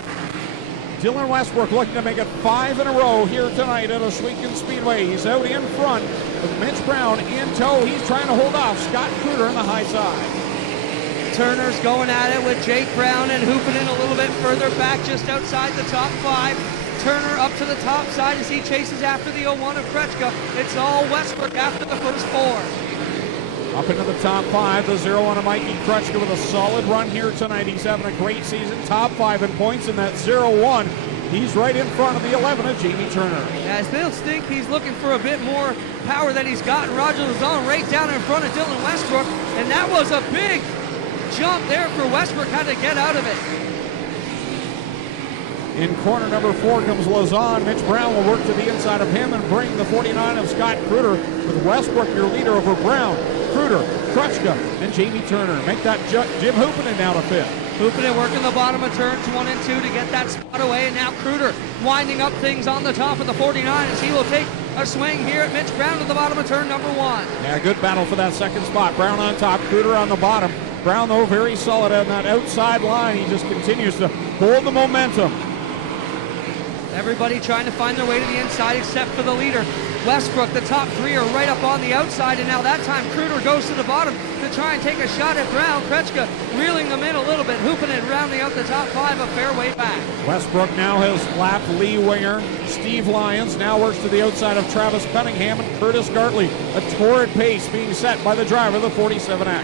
Dylan Westbrook looking to make it 5 in a row here tonight at Ohsweken Speedway. He's out in front with Mitch Brown in tow. He's trying to hold off Scott Kruder on the high side. Turner's going at it with Jake Brown and hooping in a little bit further back just outside the top 5. Turner up to the top side as he chases after the 01 of Kretzka. It's all Westbrook after the first 4. Up into the top 5, the 01 of Mikey Kretzka with a solid run here tonight. He's having a great season, top 5 in points in that 01. He's right in front of the 11 of Jamie Turner. As they'll think he's looking for a bit more power than he's got. Roger Lazone right down in front of Dylan Westbrook, and that was a big jump there for Westbrook, had to get out of it. In corner number 4 comes Lazon. Mitch Brown will work to the inside of him and bring the 49 of Scott Kruder with Westbrook, your leader, over Brown, Kruder, Kretzka, and Jamie Turner. Make that Jim Hoopinen now to 5th. Hoopinen working the bottom of turns 1 and 2 to get that spot away, and now Kruder winding up things on the top of the 49 as he will take a swing here at Mitch Brown to the bottom of turn number 1. Yeah, good battle for that second spot. Brown on top, Kruder on the bottom. Brown, though, very solid on that outside line. He just continues to hold the momentum. Everybody trying to find their way to the inside except for the leader. Westbrook, the top 3 are right up on the outside, and now that time Kruder goes to the bottom to try and take a shot at Brown. Kretzka reeling them in a little bit, hooping it, rounding out the top 5, a fair way back. Westbrook now has lapped Lee Winger. Steve Lyons now works to the outside of Travis Cunningham and Curtis Gartley. A torrid pace being set by the driver, the 47X.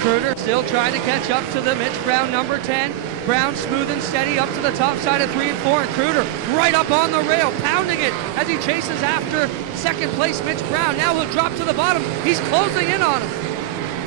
Kruder still trying to catch up to the Mitch Brown number 10. Brown smooth and steady up to the top side of 3 and 4, and Kruder right up on the rail, pounding it as he chases after second place Mitch Brown. Now he'll drop to the bottom. He's closing in on him.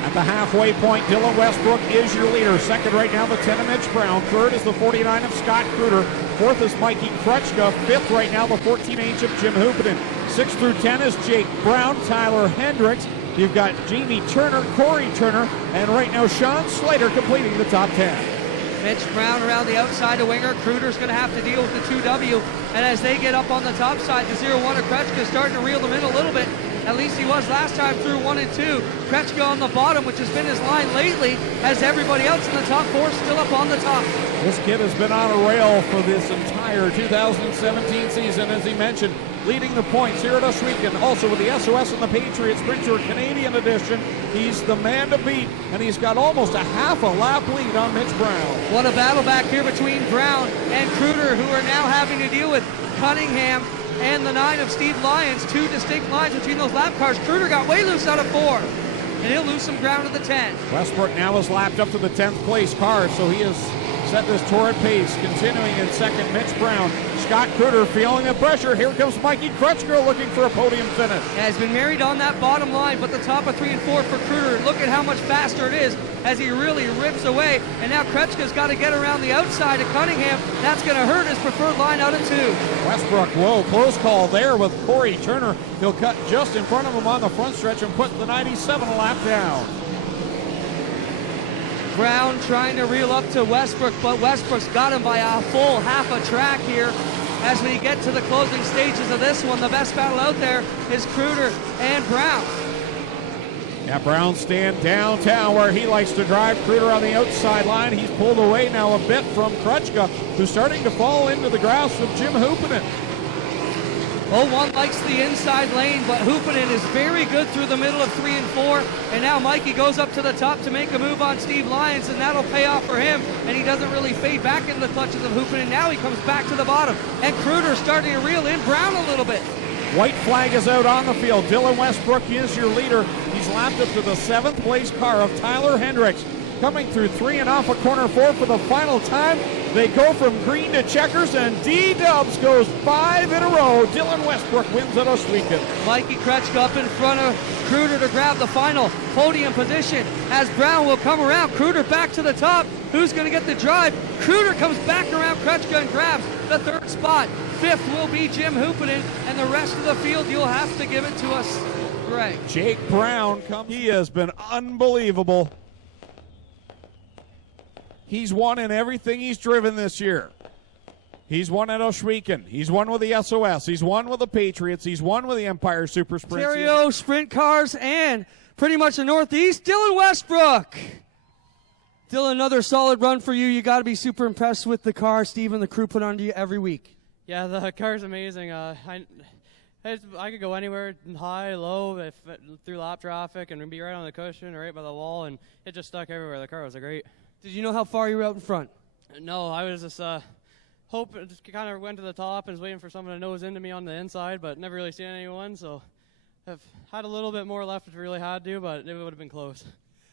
At the halfway point, Dylan Westbrook is your leader. Second right now, the 10 of Mitch Brown. Third is the 49 of Scott Kruder. Fourth is Mikey Kretzka. Fifth right now, the 14H of Jim Hoopinen. 6 through 10 is Jake Brown, Tyler Hendricks. You've got Jamie Turner, Corey Turner, and right now Sean Slater completing the top 10. Mitch Brown around the outside of Winger. Kruder's going to have to deal with the 2W. And as they get up on the top side, the 01 of Kretzka is starting to reel them in a little bit. At least he was last time through 1 and 2. Kretzka on the bottom, which has been his line lately, has everybody else in the top 4 still up on the top. This kid has been on a rail for this entire 2017 season, as he mentioned, leading the points here at Ohsweken. Also with the SOS and the Patriots Sprinter Canadian edition, he's the man to beat, and he's got almost a half a lap lead on Mitch Brown. What a battle back here between Brown and Kruder, who are now having to deal with Cunningham and the 9 of Steve Lyons. 2 distinct lines between those lap cars. Kruder got way loose out of 4, and he'll lose some ground at the 10. Westbrook now has lapped up to the 10th place car, so he has set this torrid pace. Continuing in second, Mitch Brown. Scott Kruder feeling the pressure. Here comes Mikey Kretzka looking for a podium finish. Yeah, he's been married on that bottom line, but the top of 3 and 4 for Kruder. Look at how much faster it is as he really rips away. And now Kretzka's got to get around the outside of Cunningham. That's going to hurt his preferred line out of 2. Westbrook, whoa, close call there with Corey Turner. He'll cut just in front of him on the front stretch and put the 97 a lap down. Brown trying to reel up to Westbrook, but Westbrook's got him by a full half a track here. As we get to the closing stages of this one, the best battle out there is Kruder and Brown. Yeah, Brown staying downtown where he likes to drive. Kruder on the outside line. He's pulled away now a bit from Kretzka, who's starting to fall into the grasp of Jim Hoopinen. 01 likes the inside lane, but Hoopinen is very good through the middle of 3 and 4. And now Mikey goes up to the top to make a move on Steve Lyons, and that'll pay off for him. And he doesn't really fade back into the clutches of Hoopinen. Now he comes back to the bottom. And Kruder starting to reel in Brown a little bit. White flag is out on the field. Dylan Westbrook is your leader. He's lapped up to the 7th place car of Tyler Hendricks. Coming through 3 and off of corner 4 for the final time. They go from green to checkers, and D-Dubs goes 5 in a row. Dylan Westbrook wins at Ohsweken. Mikey Kretschka up in front of Kruder to grab the final podium position as Brown will come around. Kruder back to the top. Who's going to get the drive? Kruder comes back around Kretschka and grabs the 3rd spot. 5th will be Jim Hoopinen, and the rest of the field, you'll have to give it to us, Greg. Jake Brown comes. He has been unbelievable. He's won in everything he's driven this year. He's won at Ohsweken. He's won with the SOS. He's won with the Patriots. He's won with the Empire Super Sprint. Ontario, Sprint Cars, and pretty much the Northeast, Dylan Westbrook. Dylan, another solid run for you. You got to be super impressed with the car Steve and the crew put onto you every week. Yeah, the car's amazing. I could go anywhere, high, low, through lap traffic, and be right on the cushion or right by the wall, and it just stuck everywhere. The car was great. Did you know how far you were out in front? No, I was just hoping, just kind of went to the top and was waiting for someone to nose into me on the inside, but never really seen anyone, so I've had a little bit more left if I really had to, but it would have been close.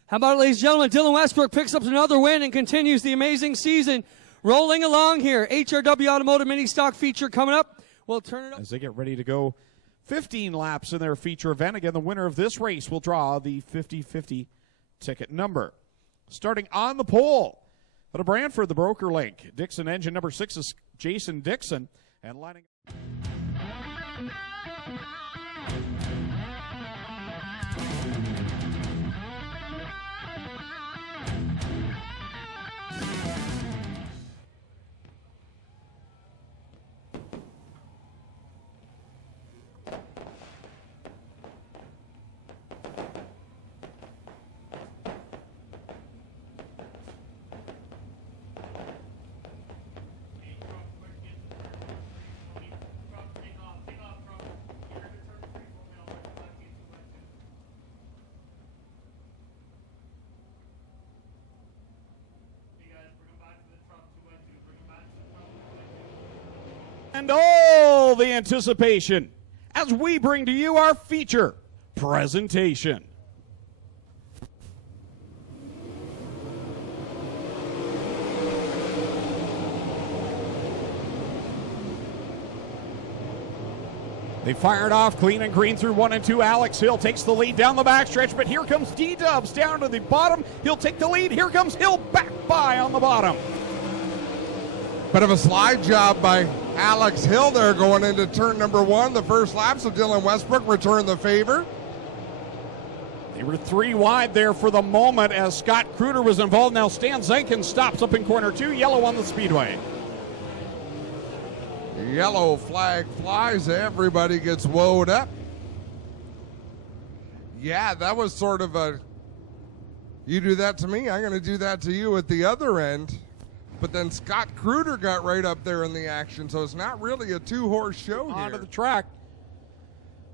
How about it, ladies and gentlemen? Dylan Westbrook picks up another win and continues the amazing season. Rolling along here. HRW Automotive Mini Stock feature coming up. We'll turn it up. As they get ready to go 15 laps in their feature event. Again, the winner of this race will draw the 50-50 ticket number. Starting on the pole, out of Brantford, the Broker Link. Dixon engine number 6 is Jason Dixon. And lining and all the anticipation as we bring to you our feature presentation. They fired off clean and green through 1 and 2. Alex Hill takes the lead down the backstretch, but here comes D-Dubs down to the bottom. He'll take the lead. Here comes Hill back by on the bottom. Bit of a slide job by Alex Hill there going into turn number 1, the first lap, so Dylan Westbrook returned the favor. They were 3 wide there for the moment as Scott Kruder was involved. Now Stan Zenkin stops up in corner 2, yellow on the speedway. Yellow flag flies, everybody gets woed up. Yeah, that was sort of a, you do that to me, I'm going to do that to you at the other end. But then Scott Kruder got right up there in the action, so it's not really a 2-horse show here. Onto the track.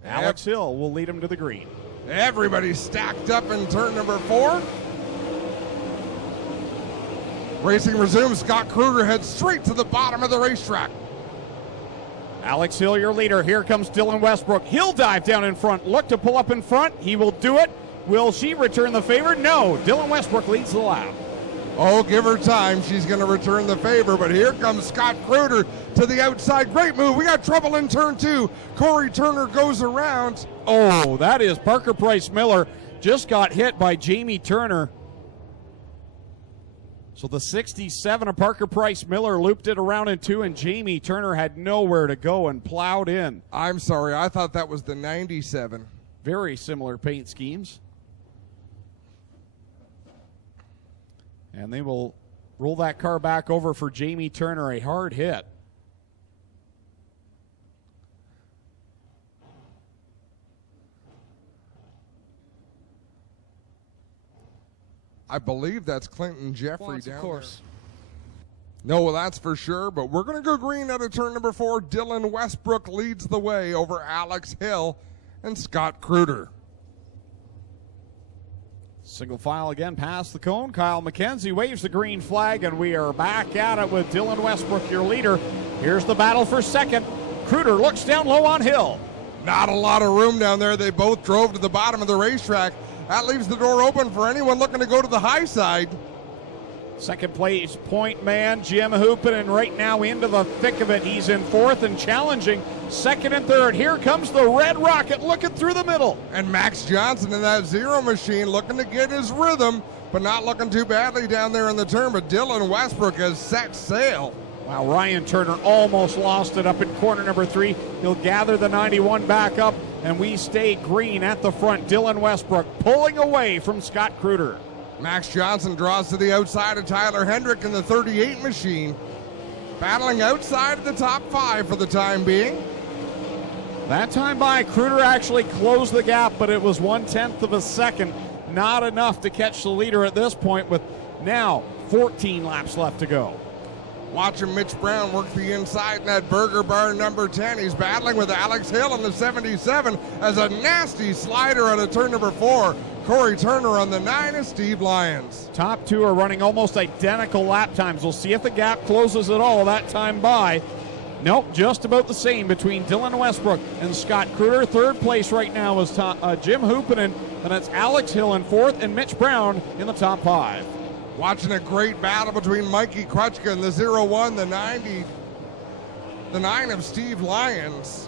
Alex Hill will lead him to the green. Everybody stacked up in turn number 4. Racing resumes. Scott Kruger heads straight to the bottom of the racetrack. Alex Hill, your leader. Here comes Dylan Westbrook. He'll dive down in front. Look to pull up in front. He will do it. Will she return the favor? No. Dylan Westbrook leads the lap. Oh, give her time. She's going to return the favor, but here comes Scott Kruder to the outside. Great move. We got trouble in turn 2. Corey Turner goes around. Oh, that is Parker Price Miller. Just got hit by Jamie Turner. So the 67 of Parker Price Miller looped it around in 2, and Jamie Turner had nowhere to go and plowed in. I'm sorry. I thought that was the 97. Very similar paint schemes. And they will roll that car back over for Jamie Turner, a hard hit. I believe that's Clinton Jeffrey down of course. there. No, well, that's for sure, but we're going to go green out of turn number 4. Dylan Westbrook leads the way over Alex Hill and Scott Kruder. Single file again past the cone. Kyle McKenzie waves the green flag, and we are back at it with Dylan Westbrook, your leader. Here's the battle for second. Kruder looks down low on Hill. Not a lot of room down there. They both drove to the bottom of the racetrack. That leaves the door open for anyone looking to go to the high side. Second place point man Jim Hoopinen right now into the thick of it. He's in fourth and challenging second and third. Here comes the Red Rocket looking through the middle. And Max Johnson in that Zero machine looking to get his rhythm, but not looking too badly down there in the turn. But Dylan Westbrook has set sail. Wow, Ryan Turner almost lost it up in corner number 3. He'll gather the 91 back up, and we stay green at the front. Dylan Westbrook pulling away from Scott Kruder. Max Johnson draws to the outside of Tyler Hendrick in the 38 machine. Battling outside of the top 5 for the time being. That time by, Kruder actually closed the gap, but it was 1/10 of a second. Not enough to catch the leader at this point, with now 14 laps left to go. Watching Mitch Brown work the inside in that Burger Bar number 10. He's battling with Alex Hill in the 77 as a nasty slider out of turn number 4. Corey Turner on the 9 and Steve Lyons. Top 2 are running almost identical lap times. We'll see if the gap closes at all that time by. Nope, just about the same between Dylan Westbrook and Scott Kruder. Third place right now is Jim Hoopinen, and that's Alex Hill in fourth and Mitch Brown in the top 5. Watching a great battle between Mikey Krutchka and the 01, the 90, the 9 of Steve Lyons.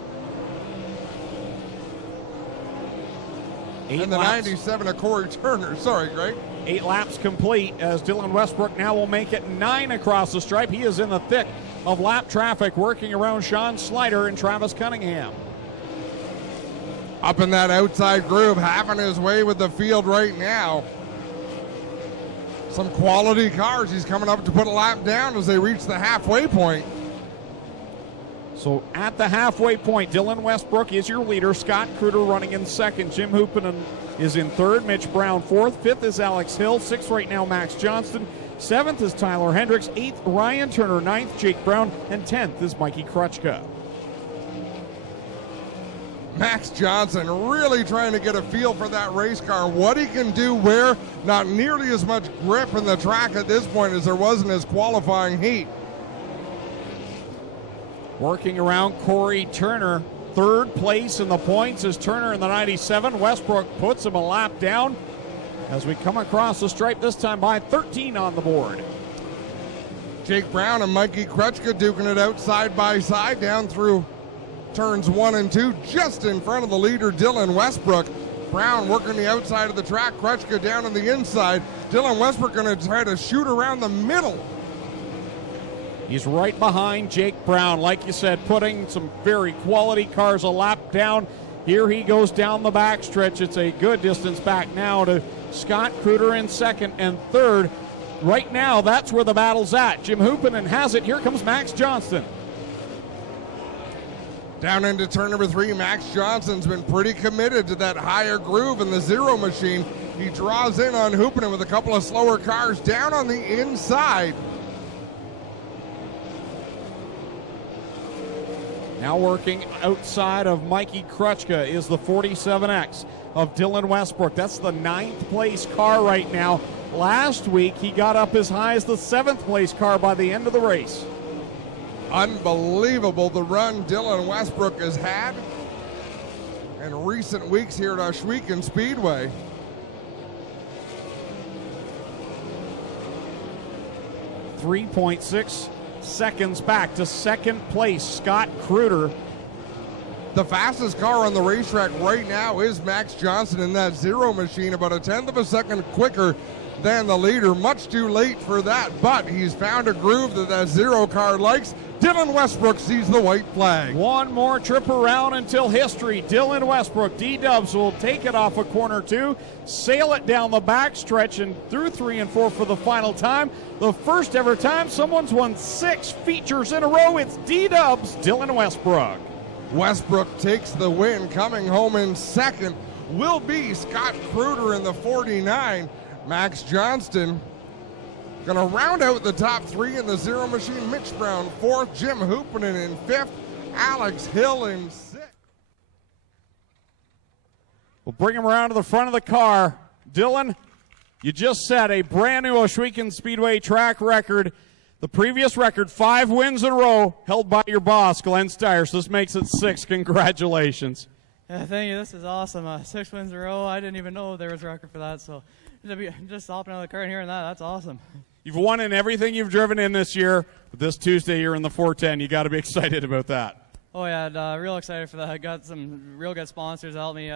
And the 97 of Corey Turner. Sorry, Greg. 8 laps complete as Dylan Westbrook now will make it 9 across the stripe. He is in the thick of lap traffic working around Sean Slider and Travis Cunningham. Up in that outside groove, having his way with the field right now. Some quality cars. He's coming up to put a lap down as they reach the halfway point. So at the halfway point, Dylan Westbrook is your leader. Scott Kruder running in second. Jim Hoopinen is in third. Mitch Brown fourth. Fifth is Alex Hill. Sixth right now, Max Johnston. Seventh is Tyler Hendricks. Eighth, Ryan Turner. Ninth, Jake Brown. And 10th is Mikey Krutchka. Max Johnson really trying to get a feel for that race car, what he can do where. Not nearly as much grip in the track at this point as there was in his qualifying heat. Working around Corey Turner. Third place in the points is Turner in the 97. Westbrook puts him a lap down as we come across the stripe, this time by 13 on the board. Jake Brown and Mikey Krutchka duking it out side by side down through turns 1 and 2, just in front of the leader, Dylan Westbrook. Brown working the outside of the track, Krutchka down on the inside. Dylan Westbrook going to try to shoot around the middle. He's right behind Jake Brown, like you said, putting some very quality cars a lap down. Here he goes down the backstretch. It's a good distance back now to Scott Kruder in second and third. Right now, that's where the battle's at. Jim Hoopinen has it. Here comes Max Johnston. Down into turn number 3, Max Johnson's been pretty committed to that higher groove in the 0 machine. He draws in on Hoopinen with a couple of slower cars down on the inside. Now working outside of Mikey Krutchka is the 47X of Dylan Westbrook. That's the 9th place car right now. Last week he got up as high as the 7th place car by the end of the race. Unbelievable the run Dylan Westbrook has had in recent weeks here at Ohsweken Speedway. .6 seconds back to second place, Scott Kruder. The fastest car on the racetrack right now is Max Johnson in that 0 machine, about a 1/10 of a second quicker than the leader. Much too late for that, but he's found a groove that 0 car likes. Dylan Westbrook sees the white flag. One more trip around until history. Dylan Westbrook, D-Dubs will take it off of corner 2, sail it down the backstretch and through 3 and 4 for the final time. The first ever time someone's won 6 features in a row. It's D-Dubs, Dylan Westbrook. Westbrook takes the win. Coming home in second will be Scott Kruder in the 49. Max Johnston going to round out the top 3 in the 0 machine. Mitch Brown 4th, Jim Hoopinen in 5th, Alex Hill in 6th. We'll bring him around to the front of the car. Dylan, you just set a brand new Ohsweken Speedway track record. The previous record, 5 wins in a row, held by your boss, Glenn Styres. This makes it 6. Congratulations. Yeah, thank you. This is awesome. 6 wins in a row. I didn't even know there was a record for that. So just hopping out of the car and hearing that's awesome. You've won in everything you've driven in this year. But this Tuesday, you're in the 410. You got to be excited about that. Oh, yeah, real excited for that. I got some real good sponsors to help me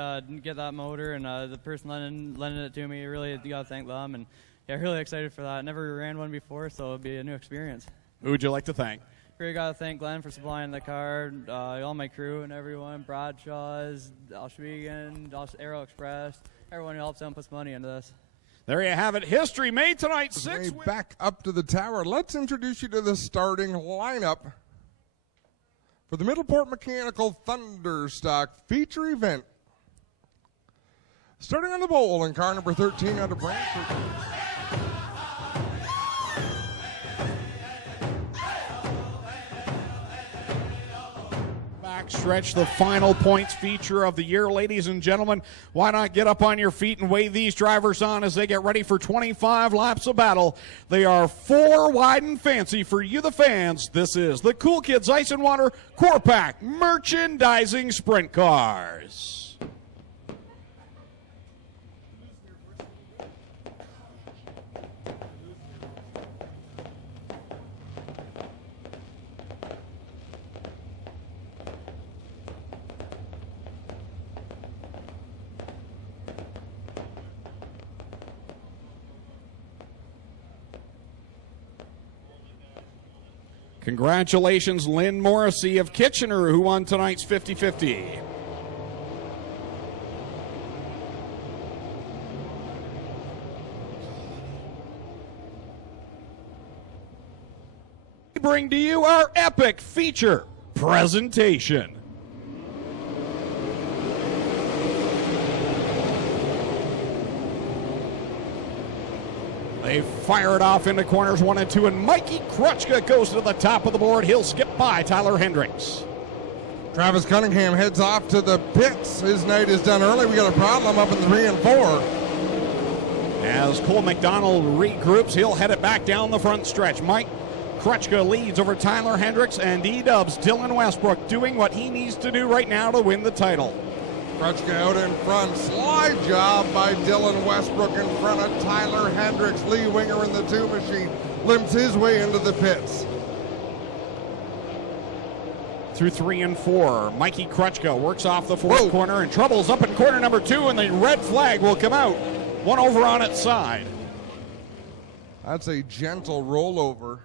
get that motor, and the person lending it to me, really got to thank them. And yeah, really excited for that. Never ran one before, so it'll be a new experience. Who would you like to thank? Really got to thank Glenn for supplying the car, all my crew and everyone, Bradshaw's, Ohsweken, Aero Express, everyone who helps out and puts money into this. There you have it. History made tonight. 6 back up to the tower. Let's introduce you to the starting lineup for the Middleport Mechanical Thunderstock feature event. Starting on the bowl in car number 13 out of Brantford. Stretch, the final points feature of the year. Ladies and gentlemen, why not get up on your feet and wave these drivers on as they get ready for 25 laps of battle. They are 4 wide and fancy for you, the fans. This is the Cool Kids Ice and Water Core Pack Merchandising Sprint Cars. Congratulations, Lynn Morrissey of Kitchener, who won tonight's 50-50. We bring to you our epic feature presentation. They fire it off into corners 1 and 2, and Mikey Krutchka goes to the top of the board. He'll skip by Tyler Hendricks. Travis Cunningham heads off to the pits. His night is done early. We got a problem up in 3 and 4. As Cole McDonald regroups, he'll head it back down the front stretch. Mike Krutchka leads over Tyler Hendricks, and D-Dubs Dylan Westbrook doing what he needs to do right now to win the title. Krutchka out in front. Slide job by Dylan Westbrook in front of Tyler Hendricks. Lee Winger in the 2 machine limps his way into the pits. Through 3 and 4, Mikey Krutchka works off the 4th corner and troubles up in corner number 2, and the red flag will come out. One over on its side. That's a gentle rollover.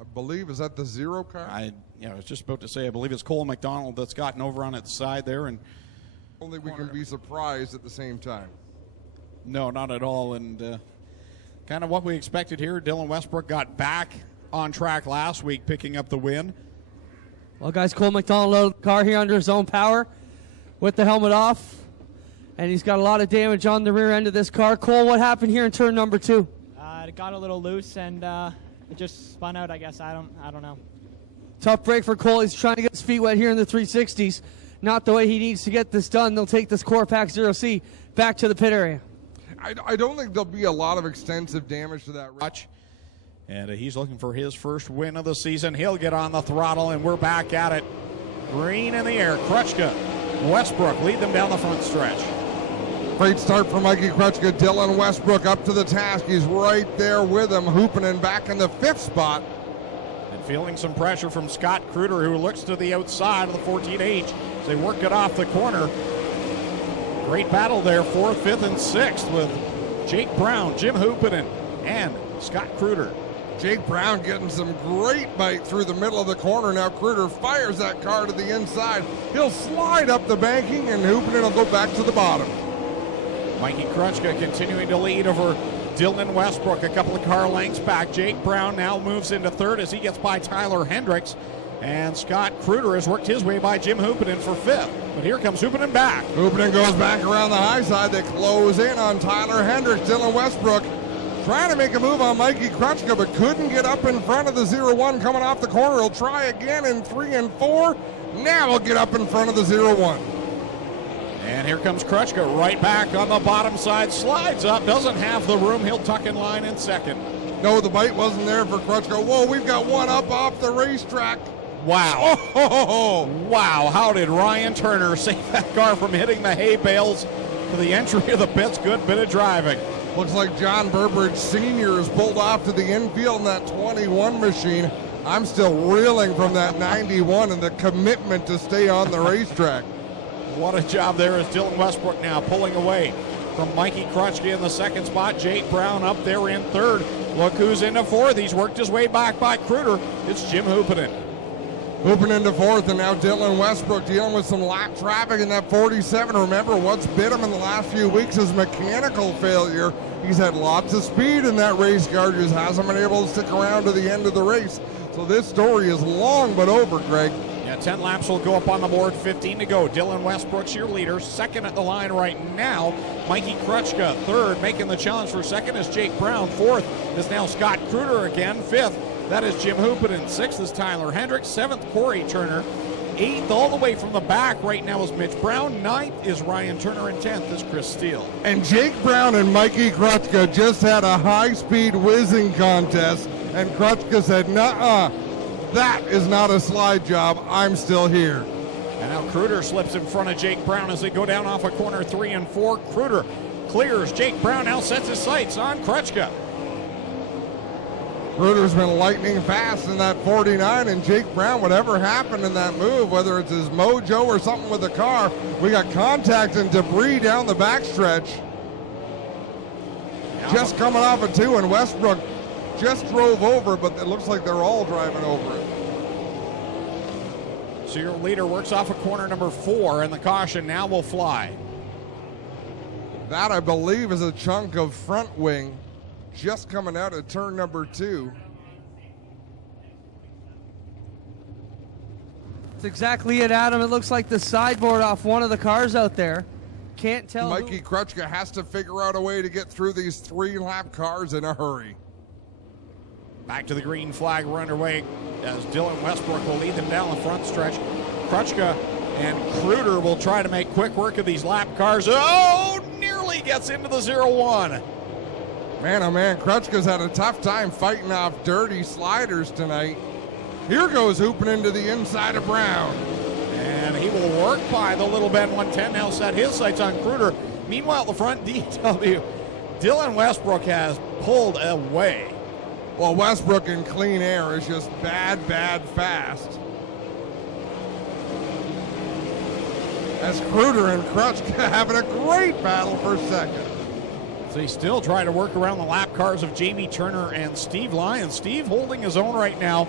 I believe, is that the 0 car? I was just about to say, I believe it's Cole McDonald that's gotten over on its side there. And only we can be surprised at the same time. No, not at all. And kind of what we expected here. Dylan Westbrook got back on track last week, picking up the win. Well, guys, Cole McDonald out of the car here under his own power with the helmet off. And he's got a lot of damage on the rear end of this car. Cole, what happened here in turn number 2? It got a little loose, and it just spun out, I guess. I don't know. Tough break for Cole. He's trying to get his feet wet here in the 360s. Not the way he needs to get this done. They'll take this Core Pack 0C back to the pit area. I don't think there'll be a lot of extensive damage to that watch. And he's looking for his first win of the season. He'll get on the throttle, and we're back at it. Green in the air. Krutchka, Westbrook lead them down the front stretch. Great start for Mikey Krutchka. Dylan Westbrook up to the task. He's right there with him, hooping and back in the 5th spot. Feeling some pressure from Scott Kruder, who looks to the outside of the 14H as they work it off the corner. Great battle there, 4th, 5th, and 6th with Jake Brown, Jim Hoopinen, and Scott Kruder. Jake Brown getting some great bite through the middle of the corner. Now Kruder fires that car to the inside. He'll slide up the banking, and Hoopinen will go back to the bottom. Mikey Krutchka continuing to lead over Dylan Westbrook a couple of car lengths back. Jake Brown now moves into 3rd as he gets by Tyler Hendricks. And Scott Kruder has worked his way by Jim Hoopinen for 5th. But here comes Hoopinen back. Hoopinen goes back around the high side. They close in on Tyler Hendricks. Dylan Westbrook trying to make a move on Mikey Krutchka, but couldn't get up in front of the 0-1 coming off the corner. He'll try again in 3 and 4. Now he'll get up in front of the 0-1. And here comes Krutchka right back on the bottom side. Slides up, doesn't have the room. He'll tuck in line in 2nd. No, the bite wasn't there for Krutchka. Whoa, we've got one up off the racetrack. Wow. Oh, Wow, how did Ryan Turner save that car from hitting the hay bales to the entry of the pits? Good bit of driving. looks like John Burbridge Sr. is pulled off to the infield in that 21 machine. I'm still reeling from that 91 and the commitment to stay on the racetrack. What a job there is Dylan Westbrook now pulling away from Mikey Krutchke in the second spot. Jake Brown up there in third. Look who's into fourth. He's worked his way back by Kruder. It's Jim Hoopinen. Moving into fourth, and now Dylan Westbrook dealing with some lap traffic in that 47. Remember, what's bit him in the last few weeks is mechanical failure. He's had lots of speed in that race car, just hasn't been able to stick around to the end of the race. So this story is long but over, Greg. Yeah, 10 laps will go up on the board, 15 to go. Dylan Westbrook's your leader. Second at the line right now, Mikey Krutchke. Third, making the challenge for second is Jake Brown. Fourth is now Scott Kruder again. Fifth, that is Jim Hoopinen. Sixth is Tyler Hendricks. Seventh, Corey Turner. Eighth, all the way from the back right now, is Mitch Brown. Ninth is Ryan Turner, and 10th is Chris Steele. And Jake Brown and Mikey Krutchke just had a high-speed whizzing contest, and Krutchke said, nuh-uh, that is not a slide job. I'm still here. And now Kruder slips in front of Jake Brown as they go down off of corner 3 and 4. Kruder clears. Jake Brown now sets his sights on Krutchke. Kruder's been lightning fast in that 49, and Jake Brown, whatever happened in that move, whether it's his mojo or something with the car, we got contact and debris down the backstretch. Just coming off a 2, and Westbrook just drove over, but it looks like they're all driving over it. So your leader works off of corner number 4, and the caution now will fly. That, I believe, is a chunk of front wing just coming out of turn number 2. That's exactly it, Adam. It looks like the sideboard off one of the cars out there. Can't tell. Mikey Krutchke has to figure out a way to get through these 3-lap cars in a hurry. Back to the green flag, we're underway as Dylan Westbrook will lead them down the front stretch. Krutchke and Kruder will try to make quick work of these lap cars. Oh, nearly gets into the 0-1. Man, oh man, Krutchke's had a tough time fighting off dirty sliders tonight. Here goes Hoopin into the inside of Brown. And he will work by the Little Bend 110, now set his sights on Kruder. Meanwhile, the front DW, Dylan Westbrook has pulled away. Well, Westbrook in clean air is just bad, bad fast. As Kruder and Krutchke having a great battle for second. So he's still trying to work around the lap cars of Jamie Turner and Steve Lyons. Steve holding his own right now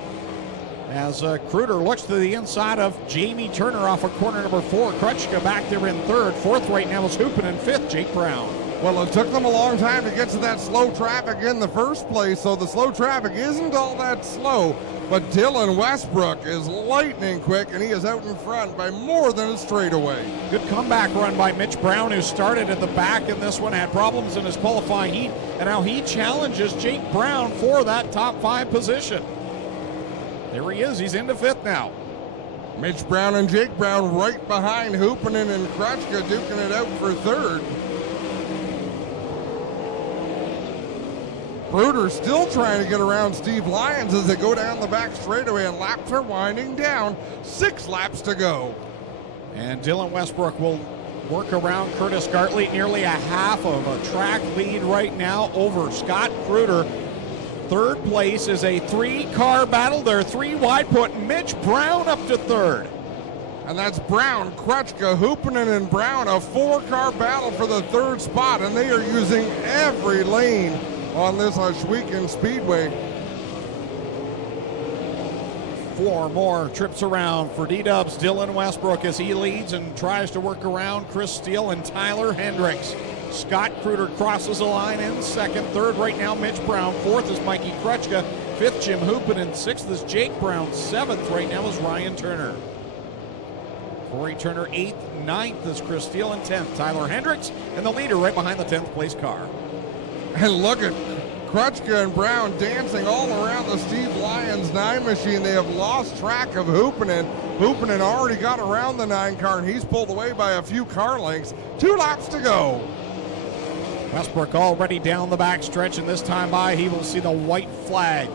as Kruder looks to the inside of Jamie Turner off of corner number 4. Krutchke back there in third. Fourth right now is Hoopin, and fifth, Jake Brown. Well, it took them a long time to get to that slow traffic in the first place, so the slow traffic isn't all that slow, but Dylan Westbrook is lightning quick, and he is out in front by more than a straightaway. Good comeback run by Mitch Brown, who started at the back in this one, had problems in his qualifying heat, and now he challenges Jake Brown for that top 5 position. There he is, he's into 5th now. Mitch Brown and Jake Brown right behind Hoopinen and Krutchke duking it out for 3rd. Kruder still trying to get around Steve Lyons as they go down the back straightaway, and laps are winding down. 6 laps to go. And Dylan Westbrook will work around Curtis Gartley, nearly a half of a track lead right now over Scott Kruder. 3rd place is a 3-car battle. They're 3 wide, put Mitch Brown up to 3rd. And that's Brown, Krutchke, Hoopinen, and Brown, a 4-car battle for the 3rd spot, and they are using every lane on this Ohsweken Speedway. 4 more trips around for D-Dubs. Dylan Westbrook as he leads and tries to work around Chris Steele and Tyler Hendricks. Scott Kruder crosses the line in 2nd. 3rd right now, Mitch Brown. 4th is Mikey Krutchke. 5th, Jim Hoopinen. 6th is Jake Brown. 7th right now is Ryan Turner. Corey Turner 8th. 9th is Chris Steele, and 10th Tyler Hendricks, and the leader right behind the 10th place car. And look at Krutchke and Brown dancing all around the Steve Lyons 9 machine. They have lost track of Hoopinen. Hoopinen already got around the 9 car, and he's pulled away by a few car lengths. 2 laps to go. Westbrook already down the back stretch, and this time by he will see the white flag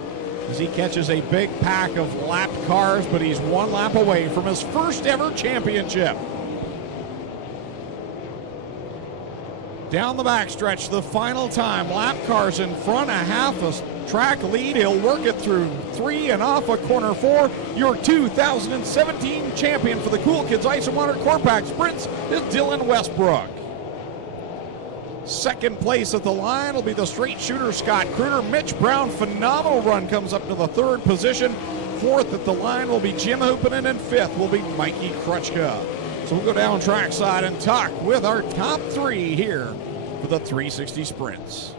as he catches a big pack of lapped cars, but he's one lap away from his first ever championship. Down the backstretch, the final time, lap cars in front, a half a track lead. He'll work it through 3 and off of corner 4. Your 2017 champion for the Cool Kids Ice and Water Corpac Sprints is Dylan Westbrook. Second place at the line will be the straight shooter Scott Kruder. Mitch Brown, phenomenal run, comes up to the 3rd position. 4th at the line will be Jim Hoopinen, and 5th will be Mikey Krutchka. So we'll go down trackside and talk with our top 3 here for the 360 Sprints.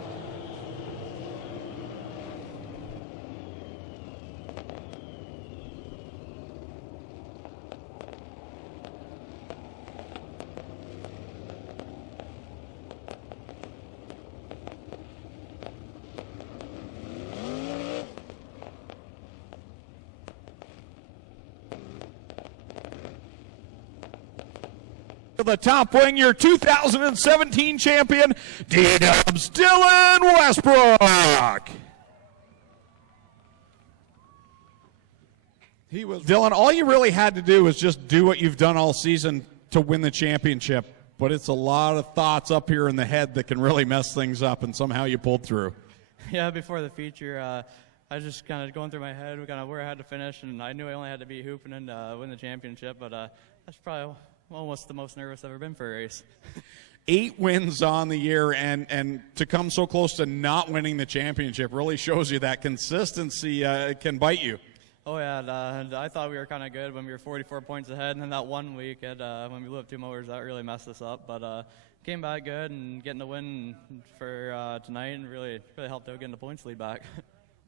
The top wing, your 2017 champion, D-Dubs Dylan Westbrook. Dylan, all you really had to do was just do what you've done all season to win the championship, but it's a lot of thoughts up here in the head that can really mess things up, and somehow you pulled through. Yeah, before the feature, I was just kind of going through my head kind of where I had to finish, and I knew I only had to beat Hoopinen to win the championship, but that's probably almost the most nervous I've ever been for a race. 8 wins on the year, and to come so close to not winning the championship really shows you that consistency can bite you. Oh, yeah, and I thought we were kind of good when we were 44 points ahead, and then that one week when we blew up 2 motors, that really messed us up. But came back good, and getting the win for tonight and really helped out getting the points lead back.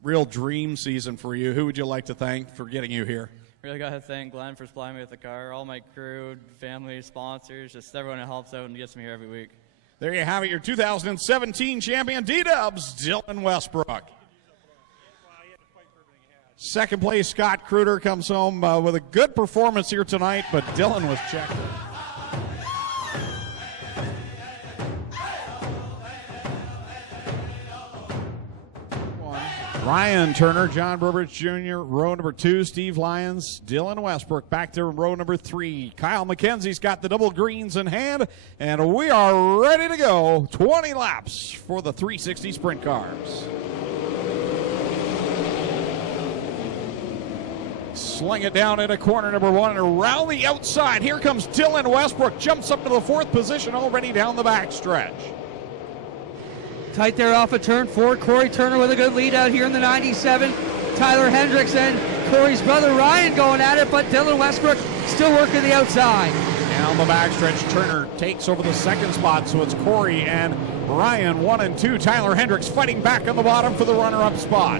Real dream season for you. Who would you like to thank for getting you here? Really got to thank Glenn for supplying me with the car, all my crew, family, sponsors, just everyone that helps out and gets me here every week. There you have it, your 2017 champion, D-Dubs, Dylan Westbrook. Second place, Scott Kruder comes home with a good performance here tonight, but Dylan was checked. Ryan Turner, John Burbridge Jr., row number 2, Steve Lyons, Dylan Westbrook back to row number 3. Kyle McKenzie's got the double greens in hand, and we are ready to go. 20 laps for the 360 sprint cars. Sling it down into corner number 1 and around the outside. Here comes Dylan Westbrook, jumps up to the 4th position already down the backstretch. Tight there off of turn 4. Corey Turner with a good lead out here in the 97. Tyler Hendricks and Corey's brother Ryan going at it, but Dylan Westbrook still working the outside. Down the backstretch, Turner takes over the 2nd spot, so it's Corey and Ryan 1 and 2. Tyler Hendricks fighting back on the bottom for the runner-up spot.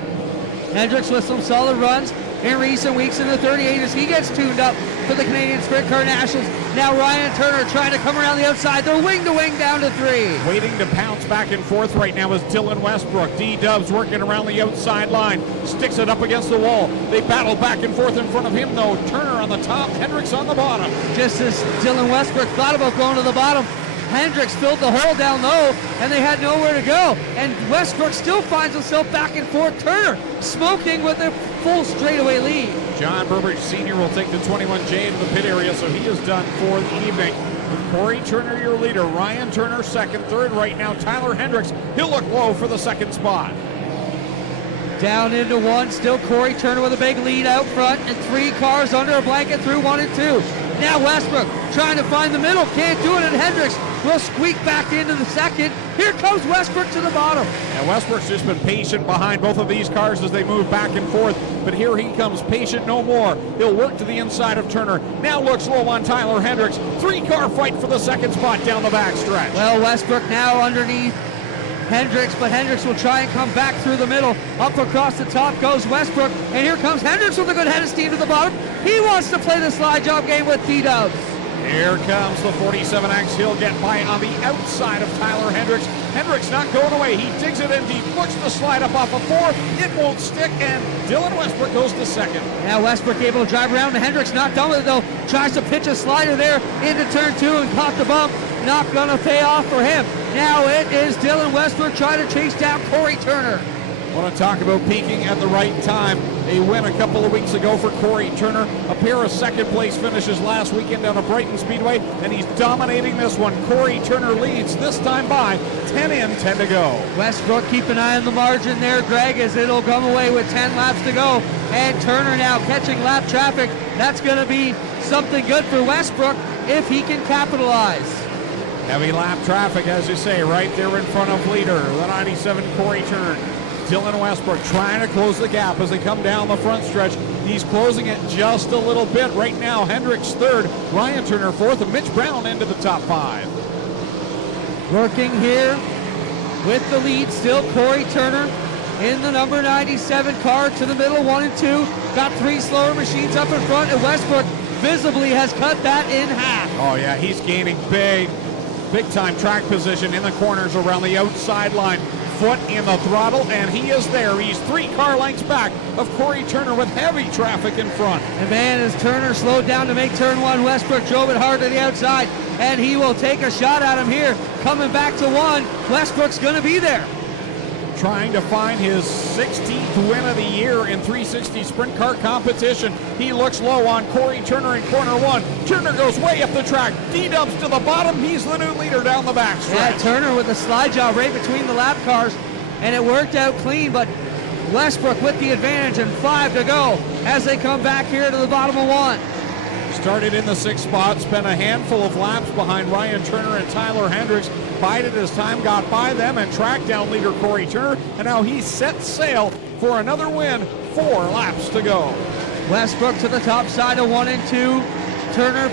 Hendricks with some solid runs in recent weeks in the 38 as he gets tuned up for the Canadian Sprint Car Nationals. Now Ryan Turner trying to come around the outside. They're wing to wing down to 3. Waiting to pounce back and forth right now is Dylan Westbrook. D-Dubs working around the outside line. Sticks it up against the wall. They battle back and forth in front of him though. Turner on the top, Hendricks on the bottom. Just as Dylan Westbrook thought about going to the bottom, Hendricks filled the hole down low, and they had nowhere to go. And Westbrook still finds himself back and forth. Turner smoking with a full straightaway lead. John Burbridge Sr. will take the 21J into the pit area, so he is done for the evening. With Corey Turner, your leader. Ryan Turner, 2nd, 3rd right now. Tyler Hendricks, he'll look low for the 2nd spot. Down into 1, still Corey Turner with a big lead out front, and 3 cars under a blanket through 1 and 2. Now Westbrook trying to find the middle, can't do it, and Hendricks will squeak back into the 2nd. Here comes Westbrook to the bottom. And Westbrook's just been patient behind both of these cars as they move back and forth, but here he comes, patient no more. He'll work to the inside of Turner. Now looks low on Tyler Hendricks. 3-car fight for the 2nd spot down the backstretch. Well, Westbrook now underneath Hendricks, but Hendricks will try and come back through the middle. Up across the top goes Westbrook, and here comes Hendricks with a good head of steam to the bottom. He wants to play the slide job game with D-Dubs. Here comes the 47X. He'll get by on the outside of Tyler Hendricks. Hendricks not going away. He digs it in deep, looks to slide up off of 4. It won't stick, and Dylan Westbrook goes to 2nd. Now Westbrook able to drive around, and Hendricks not done with it though. Tries to pitch a slider there into turn 2 and caught the bump. Not gonna pay off for him. Now it is Dylan Westbrook trying to chase down Corey Turner. Want to talk about peaking at the right time. A win a couple of weeks ago for Corey Turner. A pair of second-place finishes last weekend down at Brighton Speedway, and he's dominating this one. Corey Turner leads, this time by 10 in, 10 to go. Westbrook, keep an eye on the margin there, Greg, as it'll come away with 10 laps to go. And Turner now catching lap traffic. That's going to be something good for Westbrook if he can capitalize. Heavy lap traffic, as you say, right there in front of leader, the 97 Corey Turner. Dylan Westbrook trying to close the gap as they come down the front stretch. He's closing it just a little bit. Right now, Hendricks third, Ryan Turner fourth, and Mitch Brown into the top 5. Working here with the lead, still Corey Turner in the number 97 car to the middle, 1 and 2. Got 3 slower machines up in front, and Westbrook visibly has cut that in half. Oh yeah, he's gaining big time track position in the corners around the outside line. Foot in the throttle, and he is there. He's 3 car lengths back of Corey Turner with heavy traffic in front. And man, as Turner slowed down to make turn 1, Westbrook drove it hard to the outside, and he will take a shot at him here. Coming back to 1, Westbrook's going to be there. Trying to find his 16th win of the year in 360 sprint car competition. He looks low on Corey Turner in corner 1. Turner goes way up the track. D-Dubs to the bottom. He's the new leader down the back stretch. Yeah, Turner with the slide job right between the lap cars, and it worked out clean, but Westbrook with the advantage and 5 to go as they come back here to the bottom of 1. Started in the 6th spot, spent a handful of laps behind Ryan Turner and Tyler Hendricks. Bided as time got by them and tracked down leader Corey Turner, and now he sets sail for another win. 4 laps to go. Westbrook to the top side of 1 and 2. Turner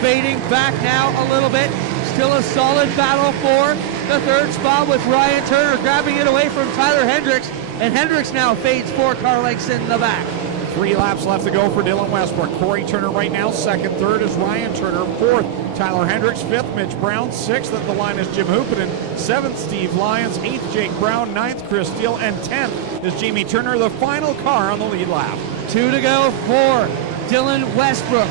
fading back now a little bit. Still a solid battle for the 3rd spot with Ryan Turner grabbing it away from Tyler Hendricks, and Hendricks now fades 4 car lengths in the back. 3 laps left to go for Dylan Westbrook. Corey Turner right now 2nd, 3rd is Ryan Turner, 4th Tyler Hendricks, 5th Mitch Brown, 6th at the line is Jim Hoopinen, 7th Steve Lyons, 8th Jake Brown, 9th Chris Steele, and 10th is Jamie Turner, the final car on the lead lap. 2 to go for Dylan Westbrook.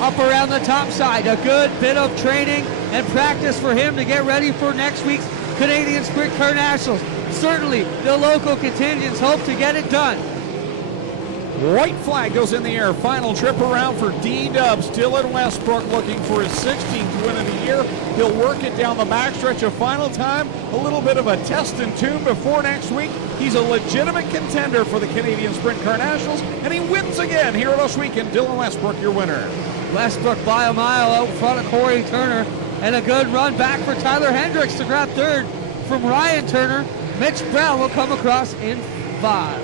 Up around the top side, a good bit of training and practice for him to get ready for next week's Canadian Sprint Car Nationals. Certainly the local contingents hope to get it done. White flag goes in the air. Final trip around for D-Dubs. Dylan Westbrook looking for his 16th win of the year. He'll work it down the backstretch a final time. A little bit of a test and tune before next week. He's a legitimate contender for the Canadian Sprint Car Nationals, and he wins again here at Ohsweken. Dylan Westbrook, your winner. Westbrook by a mile out in front of Corey Turner, and a good run back for Tyler Hendricks to grab 3rd from Ryan Turner. Mitch Brown will come across in 5.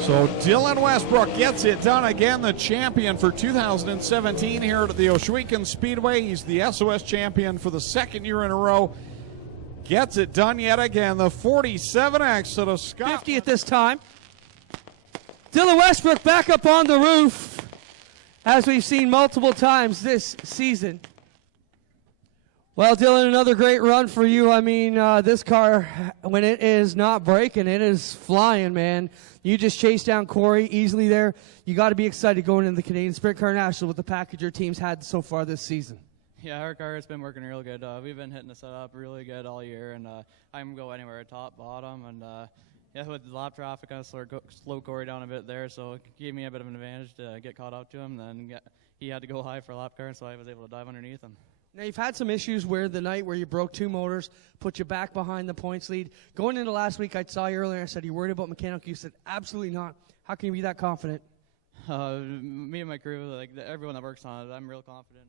So Dylan Westbrook gets it done again, the champion for 2017 here at the Ohsweken Speedway. He's the SOS champion for the 2nd year in a row. Gets it done yet again. The 47X out of Scotland. 50 at this time. Dylan Westbrook back up on the roof, as we've seen multiple times this season. Well, Dylan, another great run for you. I mean, this car, when it is not breaking, it is flying, man. You just chased down Corey easily there. You got to be excited going into the Canadian Sprint Car National with the package your team's had so far this season. Yeah, our car has been working real good. We've been hitting the setup really good all year, and I can go anywhere, top, bottom, and yeah, with the lap traffic, I slowed Corey down a bit there, so it gave me a bit of an advantage to get caught up to him. Then he had to go high for a lap car, so I was able to dive underneath him. Now, you've had some issues where the night where you broke 2 motors, put you back behind the points lead. Going into last week, I saw you earlier, I said, you worried about mechanical? You said, absolutely not. How can you be that confident? Me and my crew, like everyone that works on it, I'm real confident.